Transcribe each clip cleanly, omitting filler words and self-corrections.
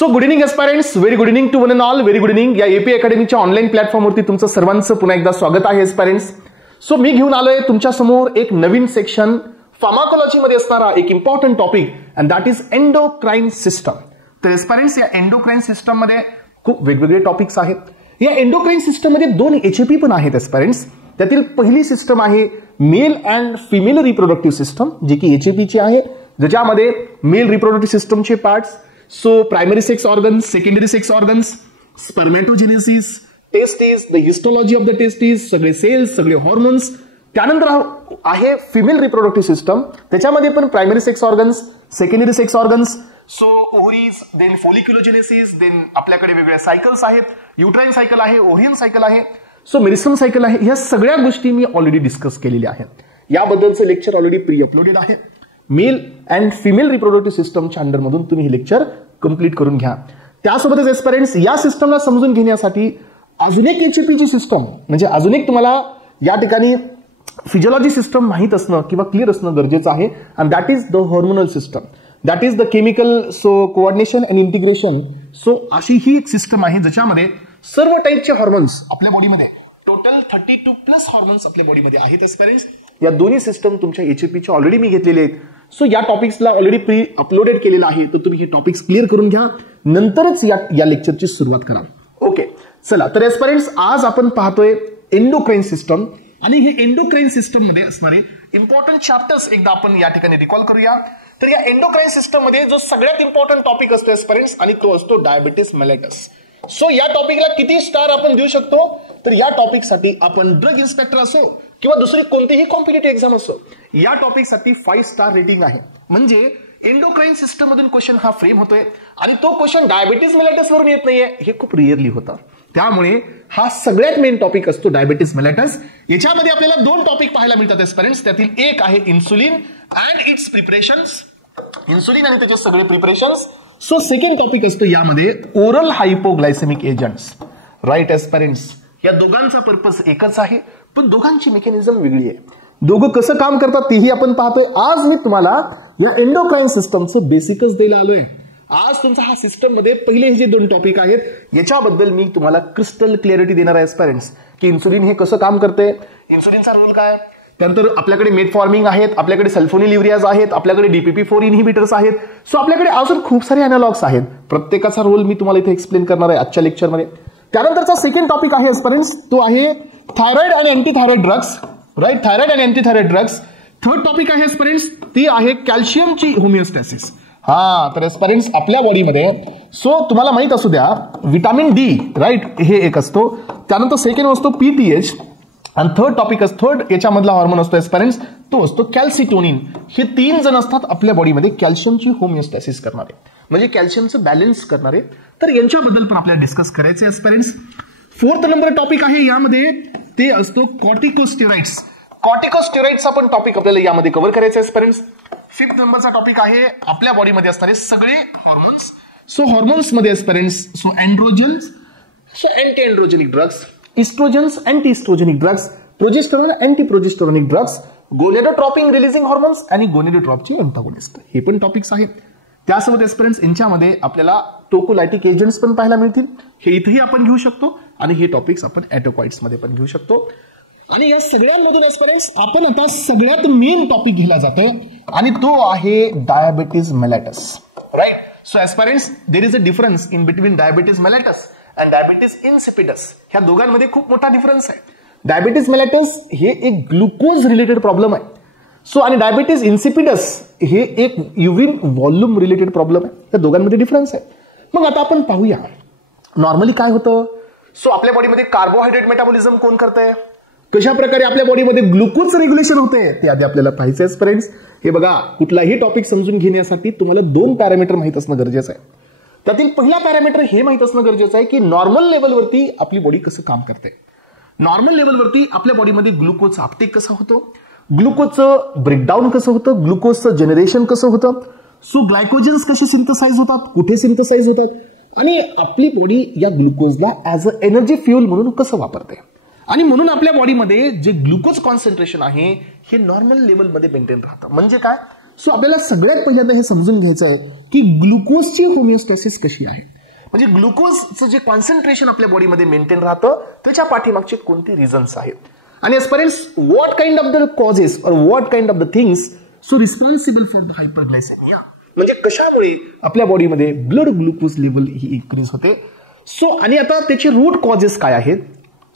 So good evening aspirants, very good evening to one and all. Very good evening. या AP अकॅडमीच्या online प्लॅटफॉर्मवरती तुमचं सर्वांचं पुन्हा एकदा स्वागत आहे एस्पायरंट्स. सो मी घेऊन आलोय तुमच्या समोर एक नवीन सेक्शन, फार्माकोलॉजीमध्ये असणारा एक important topic, and that is endocrine system. तर एस्पायरंट्स, या एंडोक्राइन सिस्टम मध्ये खूप वेगवेगळे टॉपिक्स आहेत. या एंडोक्राइन सिस्टम मध्ये दोन एचएपी पण आहेत एस्पायरंट्स. त्यातील पहिली सिस्टम आहे male and female reproductive system, जी की एचएपीची आहे, ज्याच्यामध्ये मेल रिप्रोडक्टिव्ह सिस्टमचे parts, so primary sex organs, secondary sex organs, spermatogenesis, testis, the histology of the testis, सगळे सेल्स, सगळे हॉर्मोन्स. त्यानंतर आहे फिमेल रिप्रोडक्टिव्ह सिस्टम, त्याच्यामध्ये पण primary sex organs, secondary sex organs, so ovaries, then folliculogenesis, then आपल्याकडे वेगळ्या cycles आहेत. Uterine cycle आहे, ओव्हियन सायकल आहे, सो मेरिस्टम सायकल आहे. ह्या सगळ्या गोष्टी मी ऑलरेडी डिस्कस केलेल्या आहेत. याबद्दलचं लेक्चर ऑलरेडी प्री अपलोडेड आहे. मेल अँड फिमेल रिप्रोडक्टिव्ह सिस्टमच्या अंडरमधून तुम्ही हे लेक्चर कंप्लीट करून घ्या. त्यासोबतच एस्पायरंट्स, या सिस्टमला समजून घेण्यासाठी अजून एक एचएपीची सिस्टम, म्हणजे अजून एक तुम्हाला या ठिकाणी फिजिओलॉजी सिस्टम माहित असणं किंवा क्लिअर असणं गरजेचं आहे. And that is the hormonal system, that is the chemical coordination and integration. So अशी ही एक सिस्टम आहे ज्याच्यामध्ये सर्व टाईपचे हॉर्मोन्स आपल्या बॉडीमध्ये, टोटल 32+ हॉर्मोन्स आपल्या बॉडीमध्ये आहेत एस्पायरंट्स. या दोन्ही सिस्टम तुमच्या एचएपीच्या ऑलरेडी मी घेतलेले आहेत. सो या टॉपिक्सला ऑलरेडी प्री अपलोडेड केलेलं आहे, तर तुम्ही हे टॉपिक्स क्लिअर करून घ्या, नंतरच या लेक्चरची सुरुवात करा. ओके, चला. तर एस्पायरंट्स, आज आपण पाहतोय एंडोक्राइन सिस्टम, आणि हे एंडोक्राइन सिस्टम मध्ये असणारे इम्पॉर्टंट चॅप्टर्स एकदा आपण या ठिकाणी रिकॉल करूया. तर या एंडोक्राइन सिस्टम मध्ये जो सगळ्यात इम्पॉर्टंट टॉपिक असतो एस्पायरंट्स, आणि तो असतो डायबिटीस मेलिटस. सो या टॉपिकला किती स्टार आपण देऊ शकतो? तर या टॉपिकसाठी आपण ड्रग इन्स्पेक्टर असो किंवा दुसरी कोणतीही कॉम्पिटिटिव्ह एक्झाम असो, या टॉपिकसाठी 5 स्टार रेटिंग आहे. म्हणजे एंडोक्राइन सिस्टम मधून क्वेश्चन हा फ्रेम होतोय, आणि तो क्वेश्चन डायबिटीस मेलिटस वरून येत नाहीये, हे खूप रिअरली होतं. त्यामुळे हा सगळ्यात मेन टॉपिक असतो डायबिटीस मेलिटस. याच्यामध्ये आपल्याला 2 टॉपिक पाहायला मिळतात एस्पायरंट्स. त्यातील एक आहे insulin and it's preparations, insulin आणि त्याचे सगळे प्रिपरेशन्स. सो सेकंड टॉपिक असतो यामध्ये ओरल हायपोग्लायसेमिक एजंट्स. राईट एस्पायरंट्स, या दोघांचा पर्पस एकच आहे, पण दोघांची मेकॅनिझम वेगळी आहे. दोघं कसं काम करतात तेही आपण पाहतोय. आज मी तुम्हाला या एंडोक्राइन सिस्टमचं बेसिकच द्यायला आलोय. आज तुमचा हा सिस्टम मध्ये पहिले हे जे 2 टॉपिक आहेत, याच्याबद्दल मी तुम्हाला क्रिस्टल क्लिअरिटी देणार आहे एस्पायरंट्स, की इन्सुलिन हे कसं काम करते, इन्सुलिनचा रोल काय. त्यानंतर आपल्याकडे मेटफॉर्मिंग आहेत, आपल्याकडे सल्फोनिलिव्हरियाज आहेत, आपल्याकडे DPP-4 इनहिबिटर्स आहेत. सो आपल्याकडे अजून खूप सारे अॅनालॉग्स आहेत. प्रत्येकाचा रोल मी तुम्हाला इथे एक्सप्लेन करणार आहे आजच्या लेक्चरमध्ये. त्यानंतरचा सेकंड टॉपिक आहे एस्पायरंट्स, तो आहे थायरॉइड आणि अँटीथायरॉइड ड्रग्स. राईट, थायरॉइड आणि अँटीथायरॉइड ड्रग्स. थर्ड टॉपिक आहे एस्पायरंट्स, ती आहे कॅल्शियमची होमिओस्टॅसिस. हा, तर एस्पायरंट्स, आपल्या बॉडीमध्ये सो तुम्हाला माहित असू द्या, व्हिटॅमिन डी, राईट, हे एक असतो. त्यानंतर सेकंड असतो PTH, आणि थर्ड टॉपिक थर्ड याच्यामधला हॉर्मोन असतो एस्पायरंट्स, तो असतो कॅल्सिटोनिन. हे 3 जण असतात आपल्या बॉडीमध्ये कॅल्शियमची होमिओस्टॅसिस करणारे, म्हणजे कॅल्शियमचं बॅलन्स करणारे. तर यांच्याबद्दल पण आपल्याला डिस्कस करायचे एस्पायरंट्स. 4th नंबर टॉपिक आहे यामध्ये, ते असतो कॉर्टिकोस्टेरॉइड्स. कॉर्टिकोस्टेरॉइड्सचा पण टॉपिक आपल्याला यामध्ये कव्हर करायचा एस्पायरंट्स. 5th नंबरचा टॉपिक आहे आपल्या बॉडीमध्ये असणारे सगळे हॉर्मोन्स. सो हॉर्मोन्स मध्ये aspirants, so androgens, so anti androgenic drugs, estrogens, anti estrogenic drugs, progesterone, anti progesteronic drugs, gonadotropin releasing hormones आणि गोनेडोट्रॉपची अँटागोनिस्ट. हे पण टॉपिक्स आहेत. त्यासोबत एस्पायरंट्स, यांच्यामध्ये आपल्याला टोकोलायटिक एजंट्स पण पाहायला मिळतील. हे इथेही आपण घेऊ शकतो, आणि हे टॉपिक्स आपण ॲटोकॉइड्स मध्ये पण घेऊ शकतो. आणि या सगळ्यांमधून एस्पायरंट्स, आपण आता सगळ्यात मेन टॉपिक घ्यायला जातोय, आणि तो आहे diabetes mellitus. Right. So aspirants, there is a difference in between diabetes mellitus and diabetes insipidus. ह्या दोघांमध्ये खूप मोठा डिफरन्स आहे. डायबिटीज मेलिटस हे एक ग्लुकोज रिलेटेड प्रॉब्लेम आहे. सो आणि डायबिटीज इन्सिपिडस हे एक युरिन व्हॉल्यूम रिलेटेड प्रॉब्लेम आहे. या दोघांमध्ये डिफरन्स आहे. मग आता आपण पाहूया नॉर्मली काय होतं. सो आपल्या बॉडीमध्ये कार्बोहायड्रेट मेटाबॉलिझम कोण करतंय, कशा प्रकारे आपल्या बॉडीमध्ये ग्लुकोज रेग्युलेशन होते, ते आधी आपल्याला पाहायचं आहे फ्रेंड्स. हे बघा, कुठलाही टॉपिक समजून घेण्यासाठी तुम्हाला 2 पॅरामीटर माहित असणं गरजेचं आहे. त्यातील पहिला पॅरामीटर हे माहित असणं गरजेचं आहे की नॉर्मल लेवलवरती आपली बॉडी कसं काम करते. नॉर्मल लेवलवरती आपल्या बॉडीमध्ये ग्लुकोजचा अपटेक कसा होतो, ग्लुकोजचं ब्रेकडाऊन कसं होतं, ग्लुकोजचं जनरेशन कसं होतं, सो ग्लायकोजन्स कसे सिंथसाइज होतात, कुठे सिंथसाइज होतात, आणि आपली बॉडी या ग्लुकोजला ऍज अ एनर्जी फ्युअल म्हणून कसं वापरते. आणि म्हणून आपल्या बॉडीमध्ये जे ग्लुकोज कॉन्सन्ट्रेशन आहे हे नॉर्मल लेवलमध्ये मेंटेन राहतं. म्हणजे काय, सो आपल्याला सगळ्यात पहिल्यांदा हे समजून घ्यायचं आहे की ग्लुकोजची होमिओस्टॅसिस कशी आहे, म्हणजे ग्लुकोजचं जे कॉन्सन्ट्रेशन आपल्या बॉडीमध्ये मेंटेन राहतं त्याच्या पाठीमागचे कोणते रिझन्स आहेत, आणि aspirants what kind of the causes और what kind of the things so responsible for the hyperglycemia, म्हणजे कशामुळे आपल्या बॉडीमध्ये ब्लड ग्लुकोज लेवल ही इन्क्रीज होते. सो आणि आता त्याचे रूट कॉजेस काय आहेत.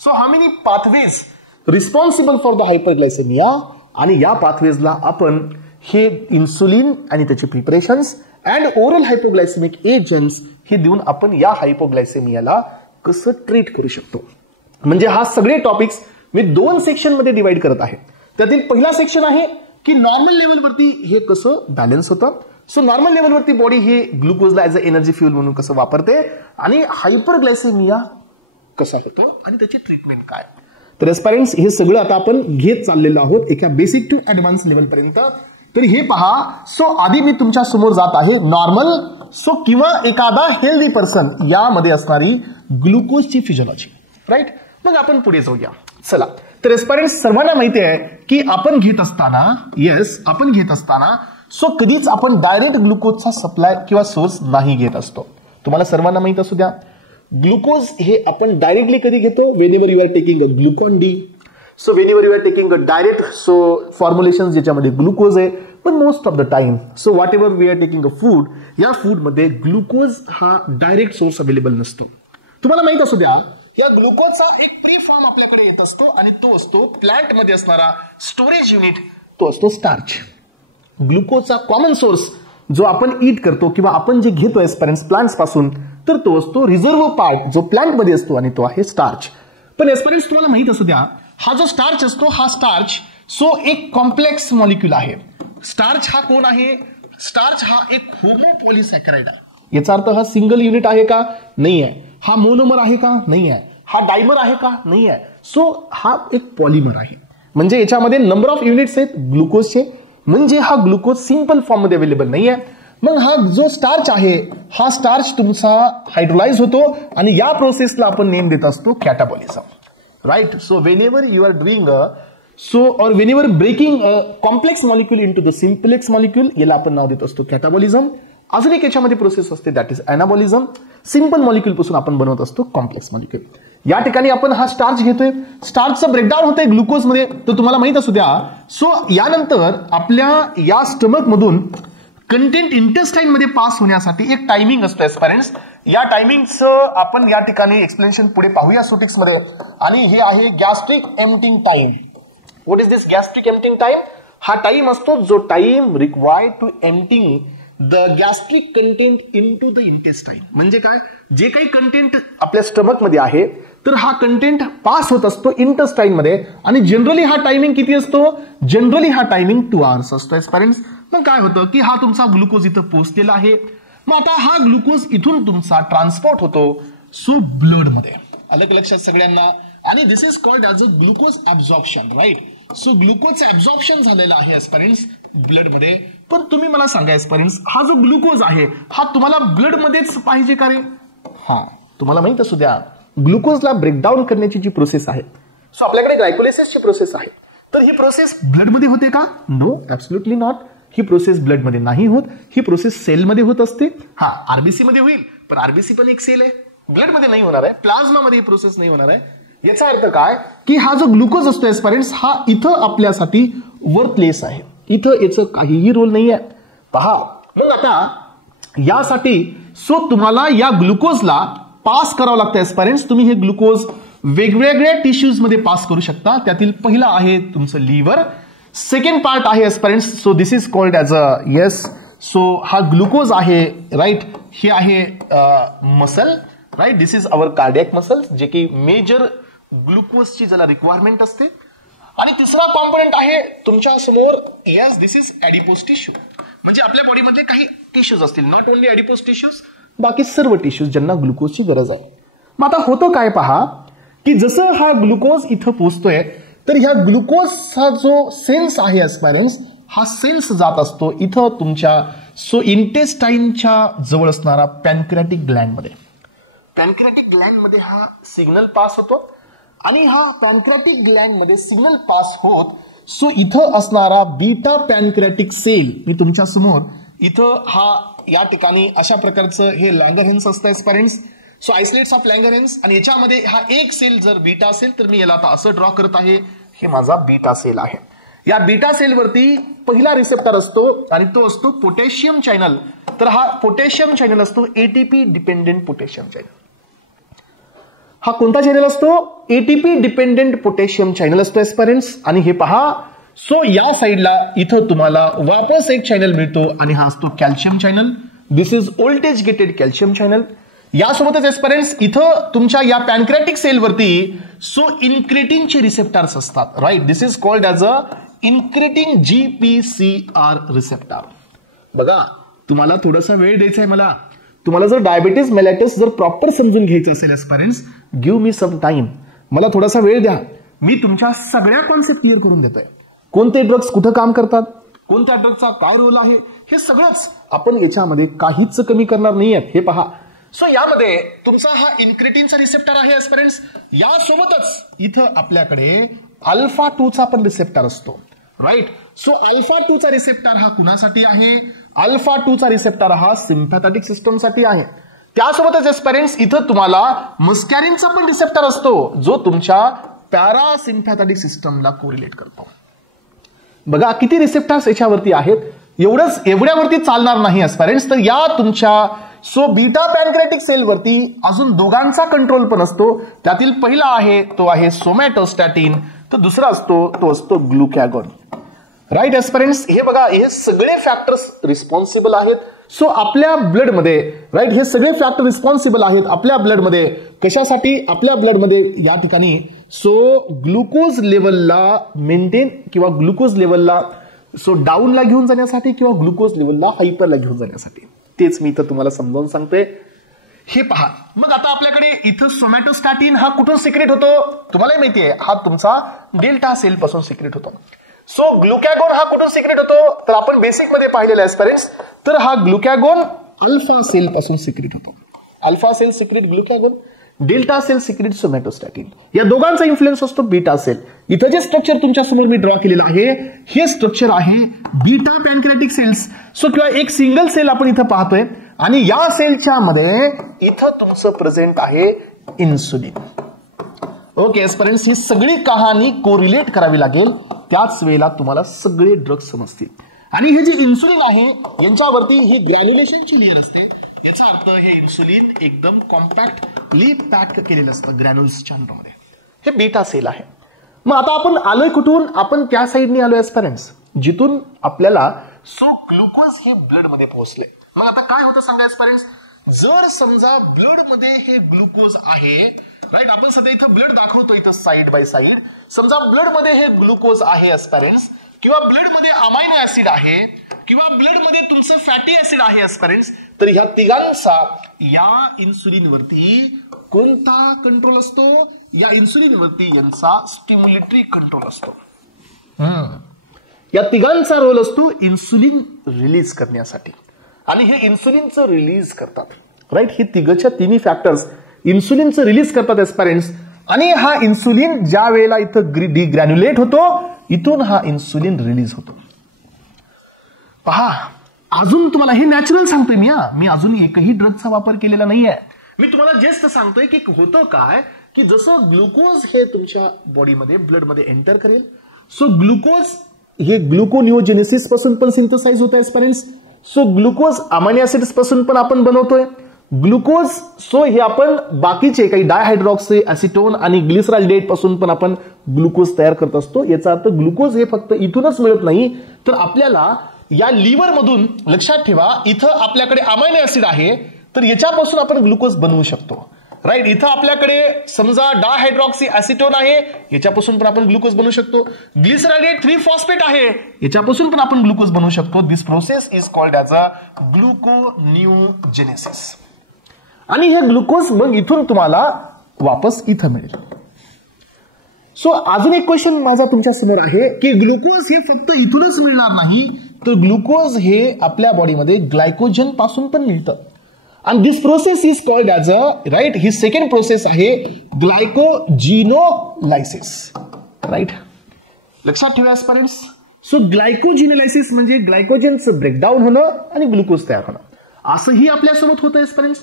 So how many pathways responsible for the hyperglycemia, आणि या पाथवेजला आपण हे इन्सुलिन आणि त्याचे preparations and oral hypoglycemic agents हे देऊन आपण या हायपोग्लायसेमियाला कसं ट्रीट करू शकतो. म्हणजे हा सगळे टॉपिक्स मी 2 सेक्शन मध्ये डिवाइड करत आहे. त्यातील पहिला सेक्शन आहे की नॉर्मल लेवलवरती हे कसं बॅलन्स होतं. सो नॉर्मल लेवलवरती बॉडी हे ग्लुकोजला ॲज अ एनर्जी फ्युल म्हणून कसं वापरते, आणि हायपरग्लायसेमिया कसं होतं आणि त्याची ट्रीटमेंट काय. तर एस्पायरंट्स हे सगळं आता आपण घेत चाललेलो आहोत एका बेसिक टू ऍडव्हान्स लेवल पर्यंत. तर हे पहा, सो आधी मी तुमच्या समोर जात आहे नॉर्मल सो किंवा एखादा हेल्दी पर्सन यामध्ये असणारी ग्लुकोजची फिजिओलॉजी, राईट. मग आपण पुढे जाऊया. चला, तर एस्पायरंट्स सर्वांना माहिती आहे की आपण घेत असताना सो कधीच आपण डायरेक्ट ग्लुकोजचा सप्लाय किंवा सोर्स नाही घेत असतो. तुम्हाला सर्वांना माहित असू द्या, ग्लुकोज हे आपण डायरेक्टली कधी घेतो, whenever you are taking a Glucon D. So whenever you are taking a direct so formulation ज्याच्यामध्ये ग्लुकोज आहे, पण most of the time so whatever we are taking a food, या फूडमध्ये glucose हा direct source available नसतो. तुम्हाला माहित असू द्या, या ग्लुकोजचा एक प्री फॉर्म आपल्याकडे येत असतो आणि तो असतो प्लांट मध्ये असणारा स्टोरेज युनिट, तो असतो स्टार्च. ग्लुकोजचा कॉमन सोर्स जो आपण ईट करतो किंवा आपण जे घेतो एस्पेरेंट्स प्लांट्स पासून, तर तो असतो रिझर्व्ह पार्ट जो प्लांट मध्ये असतो आणि तो आहे स्टार्च. पण एस्पेरेंट्स तुम्हाला माहित असू द्या, हा जो स्टार्च असतो हा स्टार्च सो एक कॉम्प्लेक्स मॉलिक्यूल आहे. स्टार्च हा कोण आहे, स्टार्च हा एक होमोपॉलिसॅकराइड आहे. याचा अर्थ हा सिंगल युनिट आहे का, नाही आहे. हा मोनोमर आहे का, नाही आहे. हा डायमर आहे का, नाही आहे. सो हा एक पॉलिमर आहे, म्हणजे याच्यामध्ये नंबर ऑफ युनिट्स आहेत ग्लुकोजचे, म्हणजे हा ग्लुकोज सिंपल फॉर्म मध्ये अवेलेबल नाही आहे. मग हा जो स्टार्च आहे हा स्टार्च तुमचा हायड्रोलाइज होतो आणि या प्रोसेसला आपण नेम देत असतो catabolism, right. So whenever you are doing और whenever breaking a complex molecule into the simplex molecule, याला आपण नाव देत असतो कॅटाबॉलिझम. अजून एक याच्यामध्ये प्रोसेस असते दॅट इज एनाबॉलिझम. सिंपल मॉलिक्यूल पासून आपण बनवत असतो कॉम्प्लेक्स मॉलिक्यूल. या ठिकाणी आपण हा स्टार्च घेतोय, स्टार्चचं ब्रेकडाऊन होतंय ग्लुकोज मध्ये, तर तुम्हाला माहित असू द्या. सो यानंतर आपल्या या स्टमक मधून कंटेंट इंटेस्टाइन मध्ये पास होण्यासाठी एक टायमिंग असतो एस्पेरेंट्स. या टायमिंगचं आपण या ठिकाणी एक्सप्लेनेशन पुढे पाहूया सोटिक्स मध्ये, आणि हे आहे gastric emptying time. What is this gastric emptying time? हा टाइम असतो जो time required to emptying the gastric content into the intestine. म्हणजे काय, जे काही कंटेंट आपल्या स्टमक मध्ये आहे तर हा कंटेंट पास होत असतो इंटेस्टाइन मध्ये, आणि जनरली हा टायमिंग किती असतो, जनरली हा टायमिंग 2 आवर्स असतो एस्पेरेंट्स. मग काय होतं की हा तुमचा ग्लुकोज इथं पोहोचलेला आहे. मग आता हा ग्लुकोज इथून तुमचा ट्रान्सपोर्ट होतो सो ब्लड मध्ये. अलग लक्षात सगळ्यांना. आणि this is called as a glucose absorption, right. So ग्लुकोजचं ऍब्झॉर्प्शन झालेलं आहे एस्पेरेंट्स ब्लड मध्ये. पण तुम्ही मला सांगा एस्पेरेंट्स, हा जो ग्लुकोज आहे हा तुम्हाला ब्लड मध्येच पाहिजे का रे? हा, तुम्हाला माहित असू द्या, ग्लुकोजला ब्रेकडाऊन करण्याची जी प्रोसेस आहे, सो आपल्याकडे ग्लायकोलिसिसची प्रोसेस आहे, तर ही प्रोसेस ब्लड मध्ये होते का? No, absolutely not. ही प्रोसेस ब्लड मध्ये नाही होत, ही प्रोसेस सेल मध्ये होत असते. हा, आरबीसी मध्ये होईल, पण आरबीसी पण एक सेल आहे, ब्लड मध्ये नाही होणार आहे, प्लाझ्मा मध्ये ही प्रोसेस नाही होणार आहे. याचा अर्थ काय की हा जो ग्लुकोज असतो एस्पेरेंट्स हा इथं आपल्यासाठी वर्थलेस आहे, इथं याचं काहीही रोल नाही आहे. पहा, मग आता यासाठी सो तुम्हाला या ग्लुकोजला पास करावं लागतं एस्पेरेंट्स. तुम्ही हे ग्लुकोज वेगवेगळ्या टिश्यूज मध्ये पास करू शकता. त्यातील पहिला आहे तुमचं लिव्हर, सेकंड पार्ट आहे एस्पेरेंट्स so this is called as a yes. So हा ग्लुकोज आहे, राईट. हे आहे muscle, right. This is our cardiac muscle, जे की मेजर ग्लुकोजची ज्याला रिक्वायरमेंट असते. आणि तिसरा कॉम्पोनंट आहे तुमच्या समोर, येस, दिस इज ॲडिपोज टिश्यू. म्हणजे आपल्या बॉडीमध्ये काही टिश्यूज असतील, नॉट ओनली ॲडिपोज टिश्यूज, बाकी सर्व टिश्यूज ज्यांना ग्लुकोजची गरज आहे. मग आता होतं काय पहा, की जसं हा ग्लुकोज इथं पोहोचतोय तर ह्या ग्लुकोजचा जो सेल्स आहे एस्पायरन्स, हा सेल्स जात असतो इथं तुमच्या सो इंटेस्टाइनच्या जवळ असणारा पॅनक्रियाटिक ग्लँड मध्ये. पॅनक्रियाटिक ग्लँड मध्ये हा सिग्नल पास होतो, आणि हा पॅनक्रियाटिक ग्लँड मध्ये सिग्नल पास होत सो इथं असणारा बीटा पॅनक्रियाटिक सेल मी तुमच्या समोर इथं हा या ठिकाणी अशा प्रकारचं हे लँगरहॅन्स असतं एस्पायरंट्स. सो आयसोलेट्स ऑफ लँगरहॅन्स आणि याच्यामध्ये हा एक सेल जर बीटा असेल तर मी याला आता असं ड्रॉ करत आहे, हे माझा बीटा सेल आहे. या बीटा सेलवरती पहिला रिसेप्टर असतो आणि तो असतो पोटॅशियम चॅनल. तर हा पोटॅशियम चॅनल असतो एटीपी डिपेंडेंट पोटॅशियम चॅनल. हा कोणता चॅनल असतो? एटीपी डिपेंडेंट पोटॅशियम चॅनल असतो एस्पायरंट्स. आणि हे पहा, सो या साइडला इथं तुम्हाला वापस एक चॅनल मिळतो आणि हा असतो calcium channel. This is voltage gated calcium channel. यासोबतच एस्पायरंट्स इथं तुमच्या या पॅनक्रियाटिक सेलवरती सो इन्क्रिटिनचे रिसेप्टर्स असतात. Right, this is called as a incretin GPCR receptor. बघा, तुम्हाला थोडासा वेळ द्यायचा आहे मला. तुम्हाला जर डायबिटीज मेलाइटिस जर प्रॉपर समजून घ्यायचं असेल एस्पायरंट्स, गिव्ह मी सम टाइम. मला थोडासा वेळ द्या. मी तुमच्या सगळ्या कॉन्सेप्ट क्लिअर करून देतोय. कोणते ड्रग्स कुठं काम करतात, कोणत्या ड्रगचा काय रोल आहे, हे सगळंच आपण याच्यामध्ये काहीच कमी करणार नाहीये. हे पहा, सो यामध्ये तुमचा हा इन्क्रिटिनचा रिसेप्टर आहे एस्पायरंट्स. यासोबतच इथं आपल्याकडे अल्फा 2 चा पण रिसेप्टर असतो. राईट, सो अल्फा 2 चा रिसेप्टर हा कुणासाठी आहे? अल्फा 2 चा रिसेप्टर हा सिम्पॅथॅटिक सिस्टम साठी आहे. त्यासोबतच एस्पायरंट्स इथं तुम्हाला मस्कॅरिनचा पण रिसेप्टर असतो, जो तुमच्या पॅरासिम्पॅथॅटिक सिस्टमला कोरिलेट करतो. बघा किती रिसेप्टर्स याच्यावरती आहेत. एवढ्यावरती चालणार नाही एस्पायरंट्स. तर या तुमच्या सो बीटा पॅनक्रियाटिक सेलवरती अजून दोघांचा कंट्रोल पण असतो. त्यातील पहिला आहे तो आहे सोमॅटोस्टॅटिन, तर दुसरा असतो तो असतो ग्लुकॅगॉन. राईट एस्पायरंट्स, हे बघा, हे सगळे फॅक्टर्स रिस्पॉन्सिबल आहेत. सो आपल्या ब्लडमध्ये, राईट, हे सगळे फॅक्टर रिस्पॉन्सिबल आहेत आपल्या ब्लडमध्ये. कशासाठी? आपल्या ब्लडमध्ये या ठिकाणी सो ग्लुकोज लेवलला मेंटेन किंवा ग्लुकोज लेवलला सो डाऊनला घेऊन जाण्यासाठी किंवा ग्लुकोज लेवलला हायपरला घेऊन जाण्यासाठी. तेच मी इथं तुम्हाला समजावून सांगतोय. हे पहा, मग आता आपल्याकडे इथं सोमॅटोस्टॅटिन हा कुठून सिक्रेट होतो? तुम्हाला माहितीये, हा तुमचा डेल्टा सेल पासून सिक्रेट होतो. सो ग्लुकॅगॉन हा कुठून सिक्रेट होतो? तर आपण बेसिक मध्ये पाहिलेला एस्पायरंट्स, तर हा ग्लुकॅगॉन अल्फा सेल पासून सिक्रेट होतो. Alpha cell secrete glucagon, delta cell secrete somatostatin. या दोघांचा इन्फ्लुएन्स असतो बीटा सेल. इथं जे स्ट्रक्चर तुमच्या समोर मी ड्रॉ केलेलं आहे, हे स्ट्रक्चर आहे बीटा पॅनक्रियाटिक सेल्स. सो किंवा एक सिंगल सेल आपण इथं पाहतोय आणि या सेलच्या मध्ये इथं तुमचं प्रेझेंट आहे इन्सुलिन. ओके एस्पायरंट्स, ही सगळी कहाणी कोरिलेट करावी लागेल, त्याच वेळेला तुम्हाला सगळे ड्रग्स समजतील. आणि हे जे इन्सुलिन आहे यांच्यावरती ही ग्रॅन्युलेशनची लेयर असते. याचा अर्थ हे इन्सुलिन एकदम कॉम्पॅक्टली पॅक केलेलं असतं ग्रॅन्युल्सच्या अंडरमध्ये. हे बीटा सेल आहे. मग आता आपण आलोय कुठून? आपण त्या साईडने आलोय एस्पायरंट्स, जिथून आपल्याला सो ग्लुकोज हे ब्लड मध्ये पोहोचले. मग आता काय होतं सांगा एस्पायरंट्स, जर समजा ब्लड मध्ये हे ग्लुकोज आहे, राईट, आपण सध्या इथं ब्लड दाखवतो इथं साइड बाय साइड. समजा ब्लड मध्ये हे ग्लुकोज आहे एस्पायरंट्स, किंवा ब्लड मध्ये अमायनो ऍसिड आहे, किंवा ब्लड मध्ये तुमचं फॅटी ऍसिड आहे एस्पायरंट्स, तर ह्या तिघांचा या इन्सुलिन वरती कोणता कंट्रोल असतो? या इन्सुलिन वरती यांचा स्टिम्युलेटरी कंट्रोल असतो. या तिघांचा रोल असतो इन्सुलिन रिलीज करण्यासाठी, आणि हे इन्सुलिनचं रिलीज करतात. राईट, हे तिघच्या तिन्ही फॅक्टर्स इन्सुलिनचं रिलीज करतात एस्पायरंट्स. आणि हा इन्सुलिन ज्या वेळेला इथं डिग्रॅन्युलेट होतो, इथून हा इन्सुलिन रिलीज होतो. पहा, अजून तुम्हाला हे नॅचरल सांगतोय मी अजून एकही ड्रगचा वापर केलेला नाहीये. मी तुम्हाला जस्ट सांगतोय की होतं काय, की जसं ग्लुकोज हे तुमच्या बॉडीमध्ये ब्लडमध्ये एंटर करेल, सो ग्लुकोज हे ग्लुकोनिओजेनेसिस पासून पण सिंथेसाइज होतं एस्पायरंट्स. सो ग्लुकोज अमायनो ऍसिड्स पासून पण आपण बनवतोय ग्लुकोज. सो हे आपण बाकीचे काही डायहायड्रॉक्सी ऍसिटोन आणि ग्लिसरॉल्डेट पासून पण आपण ग्लुकोज तयार करत असतो. याचा अर्थ ग्लुकोज हे फक्त इथूनच मिळत नाही, तर आपल्याला या लिव्हर मधून, लक्षात ठेवा, इथं आपल्याकडे अमायनो ऍसिड आहे, तर याच्यापासून आपण ग्लुकोज बनवू शकतो. राईट, इथं आपल्याकडे समजा डायहायड्रॉक्सी ऍसिटोन आहे, याच्यापासून पण आपण ग्लुकोज बनवू शकतो. ग्लिसरॉल्डेट 3-फॉस्फेट आहे, याच्यापासून पण आपण ग्लुकोज बनवू शकतो. This process is called as a gluconeogenesis. आणि हे ग्लुकोज मग इथून तुम्हाला वापस इथं मिळेल. सो अजून एक क्वेश्चन माझा तुमच्या समोर आहे की ग्लुकोज हे फक्त इथूनच मिळणार नाही, तर ग्लुकोज हे आपल्या बॉडीमध्ये ग्लायकोजन पासून पण मिळतं. आणि this process is called as a, right, ही सेकंड प्रोसेस आहे ग्लायकोजिनोलायसिस. राईट, लक्षात ठेवा एस्पायरंट्स. सो ग्लायकोजिनोलायसिस म्हणजे ग्लायकोजनचं ब्रेकडाऊन होणं आणि ग्लुकोज तयार होणं, असंही आपल्यासोबत होतं एस्पायरंट्स.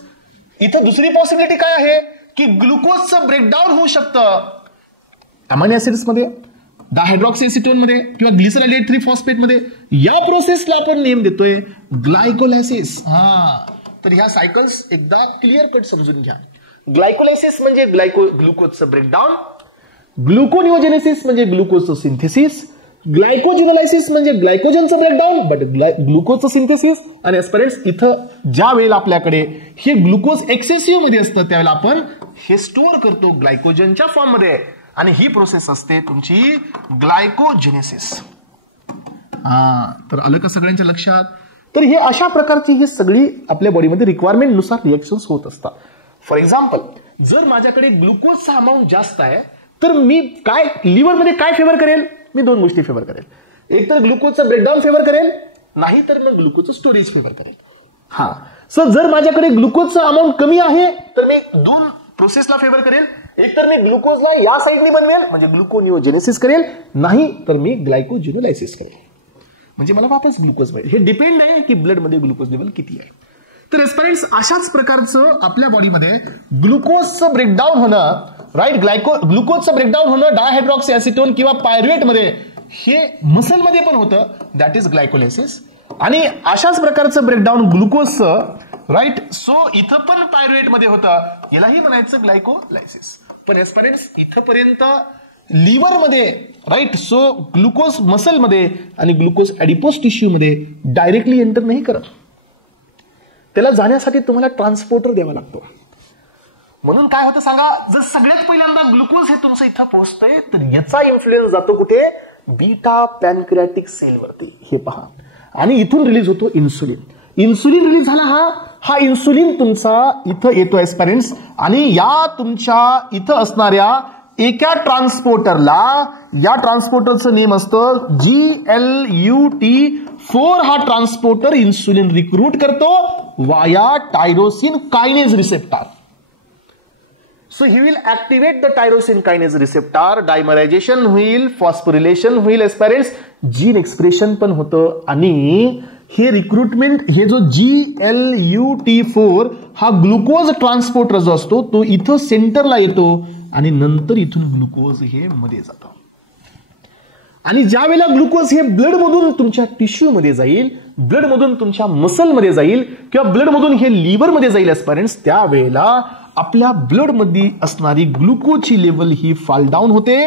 इथं दुसरी पॉसिबिलिटी काय आहे की ग्लुकोजचं ब्रेकडाऊन होऊ शकतं अमायनो ऍसिड्स मध्ये, डायहायड्रॉक्सी एसिटोन मध्ये किंवा ग्लिसरॉलेट 3-फॉस्फेट मध्ये. या प्रोसेसला आपण नेम देतोय ग्लायकोलायसिस. तर ह्या सायकल्स एकदा क्लिअर कट समजून घ्या. ग्लायकोलायसिस म्हणजे ग्लुकोजचं ब्रेकडाऊन, ग्लुकोनिओजेनेसिस म्हणजे ग्लुकोजचं सिंथेसिस, ग्लायकोजिनोलायसिस म्हणजे ग्लायकोजनचं ब्रेकडाऊन बट ग्लुकोजचं सिंथेसिस. आणि एस्पायरंट्स इथं ज्या वेळेला आपल्याकडे हे ग्लुकोज एक्सेसिव्ह मध्ये असतं त्यावेळेला आपण हे स्टोअर करतो ग्लायकोजनच्या फॉर्म मध्ये आणि ही प्रोसेस असते तुमची ग्लायकोजेनेसिस. तर आलं का सगळ्यांच्या लक्षात. तर हे अशा प्रकारची ही सगळी आपल्या बॉडीमध्ये रिक्वायरमेंट नुसार रिएक्शन्स होत असतात. फॉर एक्झाम्पल जर माझ्याकडे ग्लुकोजचा अमाऊंट जास्त आहे तर मी काय लिव्हरमध्ये काय फेवर करेल, मी दोन गोष्टी फेवर करेल. एक तर ग्लुकोजचं ब्रेकडाऊन फेवर करेल, नाही तर मग ग्लुकोजचं स्टोरेज फेवर करेल. सो जर माझ्याकडे ग्लुकोजचं अमाऊंट कमी आहे तर मी दोन प्रोसेसला फेवर करेल. एक तर मी ग्लुकोजला या साईडने बनवेल म्हणजे ग्लुकोनिओजेनेसिस करेल, नाही तर मी ग्लायकोजिनोलायसिस करेल म्हणजे मला वापस ग्लुकोज मिळेल. हे डिपेंड आहे की ब्लडमध्ये ग्लुकोज लेवल किती आहे. तर एस्पायरंट्स अशाच प्रकारचं आपल्या बॉडीमध्ये ग्लुकोजचं ब्रेकडाऊन होणं, राईट, ग्लुकोजचं ब्रेकडाऊन होणं डायहायड्रॉक्सी एसिटोन किंवा पायरुवेट मध्ये हे मसलमध्ये पण होतं, दॅट इज ग्लायकोलायसिस. आणि अशाच प्रकारचं ब्रेकडाऊन ग्लुकोजचं, राईट, सो इथं पण पायरुवेट मध्ये होतं, यालाही म्हणायचं ग्लायकोलायसिस. पण एस्पायरंट्स इथंपर्यंत लिव्हर मध्ये, राईट, सो ग्लुकोज मसल मध्ये आणि ग्लुकोज ऍडिपोज टिश्यू मध्ये डायरेक्टली एंटर नाही करत, त्याला जाण्यासाठी तुम्हाला ट्रान्सपोर्टर द्यावा लागतो. म्हणून काय होतं सांगा, जर सगळ्यात पहिल्यांदा ग्लुकोज हे तुमचं इथं पोहोचतंय तर याचा इन्फ्लुएन्स जातो कुठे, बीटा पॅनक्रियाटिक सेल वरती, हे पहा. आणि इथून रिलीज होतो इन्सुलिन. इन्सुलिन रिलीज झाला, हा इन्सुलिन तुमचा इथं येतो एस्पायरंट्स. आणि या तुमच्या इथं असणाऱ्या एका ट्रान्सपोर्टरला, या ट्रान्सपोर्टरचं नेम असतं GLUT4. हा ट्रान्सपोर्टर इन्सुलिन रिक्रूट करतो वाया tyrosine kinase receptor. So he will activate the tyrosine kinase receptor, dimerization होईल, फॉस्फोरिलेशन होईल एस्पायरंट्स, जीन एक्सप्रेशन पण होतं. आणि हे रिक्रुटमेंट, हे जो GLUT4 हा ग्लुकोज ट्रान्सपोर्टर जो असतो तो इथं सेंटरला येतो आणि नंतर इथून ग्लुकोज हे मध्ये जातं. आणि ज्या वेळेला ग्लुकोज हे ब्लड मधून तुमच्या टिश्यू मध्ये जाईल, ब्लड मधून तुमच्या मसल मध्ये जाईल किंवा ब्लड मधून हे लिव्हर मध्ये जाईल एस्पायरंट्स, त्यावेळेला आपल्या ब्लड मध्ये असणारी ग्लुकोजची लेवल ही फॉल डाऊन होते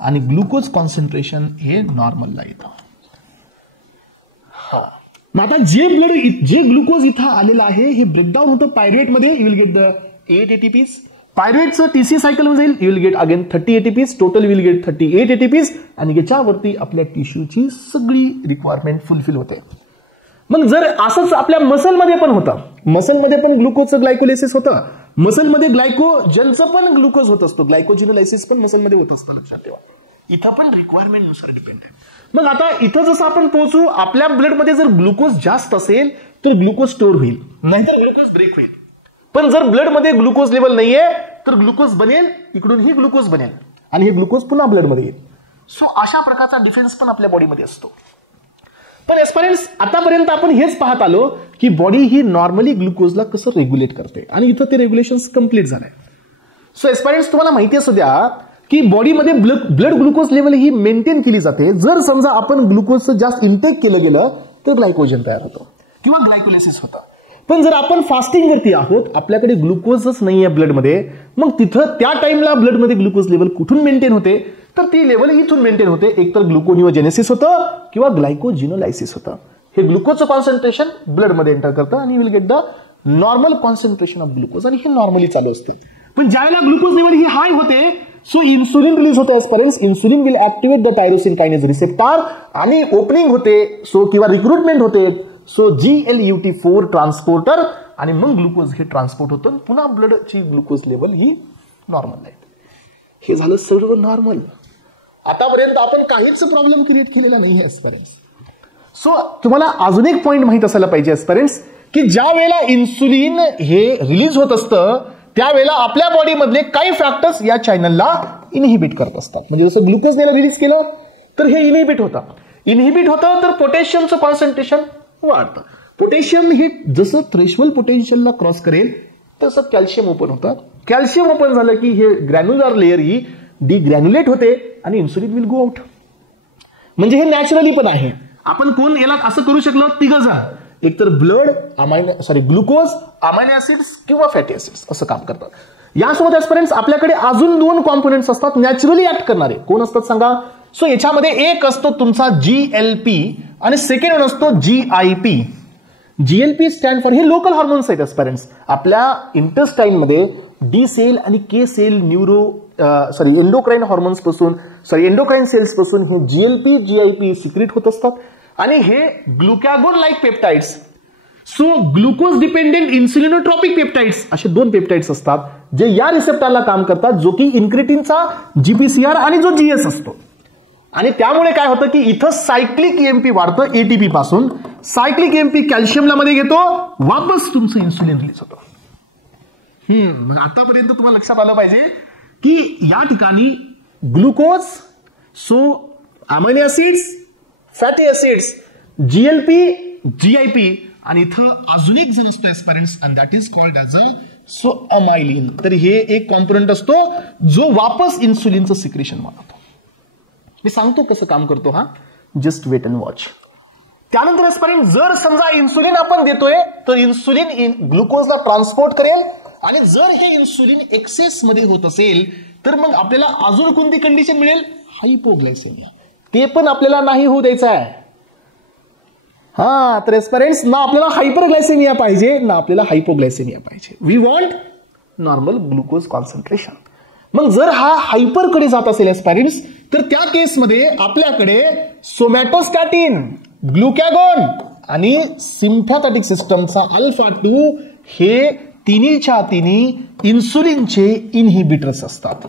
आणि ग्लुकोज कॉन्सन्ट्रेशन हे नॉर्मलला येतं. आता जे ग्लुकोज इथं आलेलं आहे हे ब्रेकडाऊन होतं पायरुवेट मध्ये, you will get the 8 ATPs. पायरुवेटचं TC cycle मध्ये जाईल, you will get again 30 ATPs, total will get 38 ATPs. आणि याच्यावरती आपल्या टिश्यूची सगळी रिक्वायरमेंट फुलफिल होते. मग जर असंच आपल्या मसलमध्ये पण होतं, मसलमध्ये पण ग्लुकोजचं ग्लायकोलायसिस होतं, मसलमध्ये ग्लायकोजनचं पण ग्लुकोज होत असतो, ग्लायकोजिनोलायसिस पण मसलमध्ये होत असतं, लक्षात ठेवा. इथं पण रिक्वायरमेंट नुसार डिपेंड आहे. मग आता इथं जसं आपण पोहोचू, आपल्या ब्लडमध्ये जर ग्लुकोज जास्त असेल तर ग्लुकोज स्टोअर होईल, नाहीतर ग्लुकोज ब्रेक होईल. पण जर ब्लडमध्ये ग्लुकोज लेवल नाहीये तर ग्लुकोज बनेल, इकडूनही ग्लुकोज बनेल आणि हे ग्लुकोज पुन्हा ब्लडमध्ये येईल. सो अशा प्रकारचा डिफेन्स पण आपल्या बॉडीमध्ये असतो. पण एस्पायरंट्स आतापर्यंत आपण हेच पाहत आलो की बॉडी ही नॉर्मली ग्लुकोजला कसं रेग्युलेट करते आणि इथं ते रेग्युलेशन कंप्लीट झालंय. सो एस्पायरंट्स तुम्हाला माहिती असू द्या की बॉडीमध्ये ब्लड ग्लुकोज लेवल ही मेंटेन केली जाते. जर समजा आपण ग्लुकोजचं जास्त इंटेक केलं गेलं तर ग्लायकोजन तयार होतं किंवा ग्लायकोलायसिस होतं. पण जर आपण फास्टिंग वरती आहोत, आपल्याकडे ग्लुकोजच नाहीये ब्लडमध्ये, मग तिथं त्या टाइमला ब्लडमध्ये ग्लुकोज लेवल कुठून मेंटेन होते, तर ती लेवल इथून मेंटेन होते. एक तर ग्लुकोनिओजेनेसिस होतं किंवा ग्लायकोजिनोलायसिस होतं. हे ग्लुकोजचं कॉन्सन्ट्रेशन ब्लडमध्ये एंटर करतं आणि will get the normal concentration of glucose, आणि हे नॉर्मली चालू असतं. पण ज्यावेळेला ग्लुकोज लेवल ही हाय होते, सो इन्सुलिन रिलीज होते aspirants. Insulin will activate the tyrosine kinase receptor आणि ओपनिंग होते, सो किंवा रिक्रुटमेंट होते, सो GLUT4 ट्रान्सपोर्टर, आणि मग ग्लुकोज हे ट्रान्सपोर्ट होतं, पुन्हा ब्लडची ग्लुकोज लेवल ही नॉर्मल आहे. हे झालं सर्व नॉर्मल. आतापर्यंत आपण काहीच प्रॉब्लेम क्रिएट केलेला नाही आहे एस्पायरंट्स. सो तुम्हाला अजून एक पॉइंट माहित असायला पाहिजे एस्पायरंट्स की ज्या वेळेला इन्सुलिन हे रिलीज होत असतं त्यावेळेला आपल्या बॉडीमधले काही फॅक्टर्स या चॅनलला इनहिबिट करत असतात. म्हणजे जसं ग्लुकोज रिलीज केलं तर हे इनहिबिट होतं तर पोटॅशियमचं कॉन्सन्ट्रेशन वाढतं. पोटॅशियम हे जसं थ्रेशोल्ड पोटेन्शियलला क्रॉस करेल तसं कॅल्शियम ओपन होतं. कॅल्शियम ओपन झालं की हे ग्रॅन्युलर लेअर ही डिग्रॅन्युलेट होते आणि इन्सुलिन विल गो आउट. म्हणजे हे नॅचरली पण आहे. आपण कोण याला असं करू शकलो? तिघजण, एकतर ग्लुकोज, अमायनो ऍसिड्स किंवा फॅटी ऍसिड्स असं काम करतात. यासोबत ऍस्पिरंट्स आपल्याकडे अजून 2 कॉम्पोनंट्स असतात नॅचरली ऍक्ट करणारे. कोण असतात सांगा? सो याच्यामध्ये एक असतो तुमचा GLP आणि सेकंड वन असतो GIP. GLP स्टँड फॉर, हे लोकल हार्मोन्स आहेत ऍस्पिरंट्स. आपल्या इंटेस्टाईन मध्ये डी सेल आणि के सेल एंडोक्राइन हॉर्मोन्स पासून एंडोक्राइन सेल्स पासून हे GLP GIP सिक्रेट होत असतात आणि हे glucagon like peptides, so glucose dependent insulinotropic peptides असे 2 पेप्टाइड्स असतात जे या रिसेप्टरला काम करतात, जो की इन्क्रिटिनचा GPCR आणि जो GS असतो. आणि त्यामुळे काय होतं की इथं सायक्लिक EMP वाढतं ATP पासून. सायक्लिक EMP कॅल्शियमला मध्ये घेतो, वापस तुमचं इन्सुलिन रिलीज होतं. मग आतापर्यंत तुम्हाला लक्षात आलं पाहिजे की या ठिकाणी glucose, so amino acids, fatty acids, GLP GIP आणि इथं अजून एक जण असतो aspirants and that is called as amylin. तर हे एक कॉम्पोनंट असतो जो वापस इन्सुलिनचं सिक्रेशन वाढवतो. मी सांगतो कसं काम करतो हा, जस्ट वेट अँड वॉच. त्यानंतर ऍस्पिरंट जर समजा इन्सुलिन आपण देतोय तर इन्सुलिन ग्लुकोजला ट्रान्सपोर्ट करेल आणि जर हे इन्सुलिन एक्सेस मध्ये होत असेल तर मग आपल्याला अजून कोणती कंडिशन मिळेल? हायपोग्लायसेमिया. ते पण आपल्याला नाही होऊ द्यायचं आहे. तर ऍस्पिरंट्स ना आपल्याला हायपरग्लायसेमिया पाहिजे ना आपल्याला हायपोग्लायसेमिया पाहिजे. We want normal glucose concentration. मग जर हा हायपरकडे जात असेल ऍस्पिरंट्स तर त्या केसमध्ये आपल्याकडे सोमॅटोस्टॅटिन, ग्लुकॅगॉन आणि सिम्पॅथॅटिक सिस्टमचा अल्फा 2 हे तिन्हीच्या तिन्ही इन्सुलिनचे इनहिबिटर्स असतात.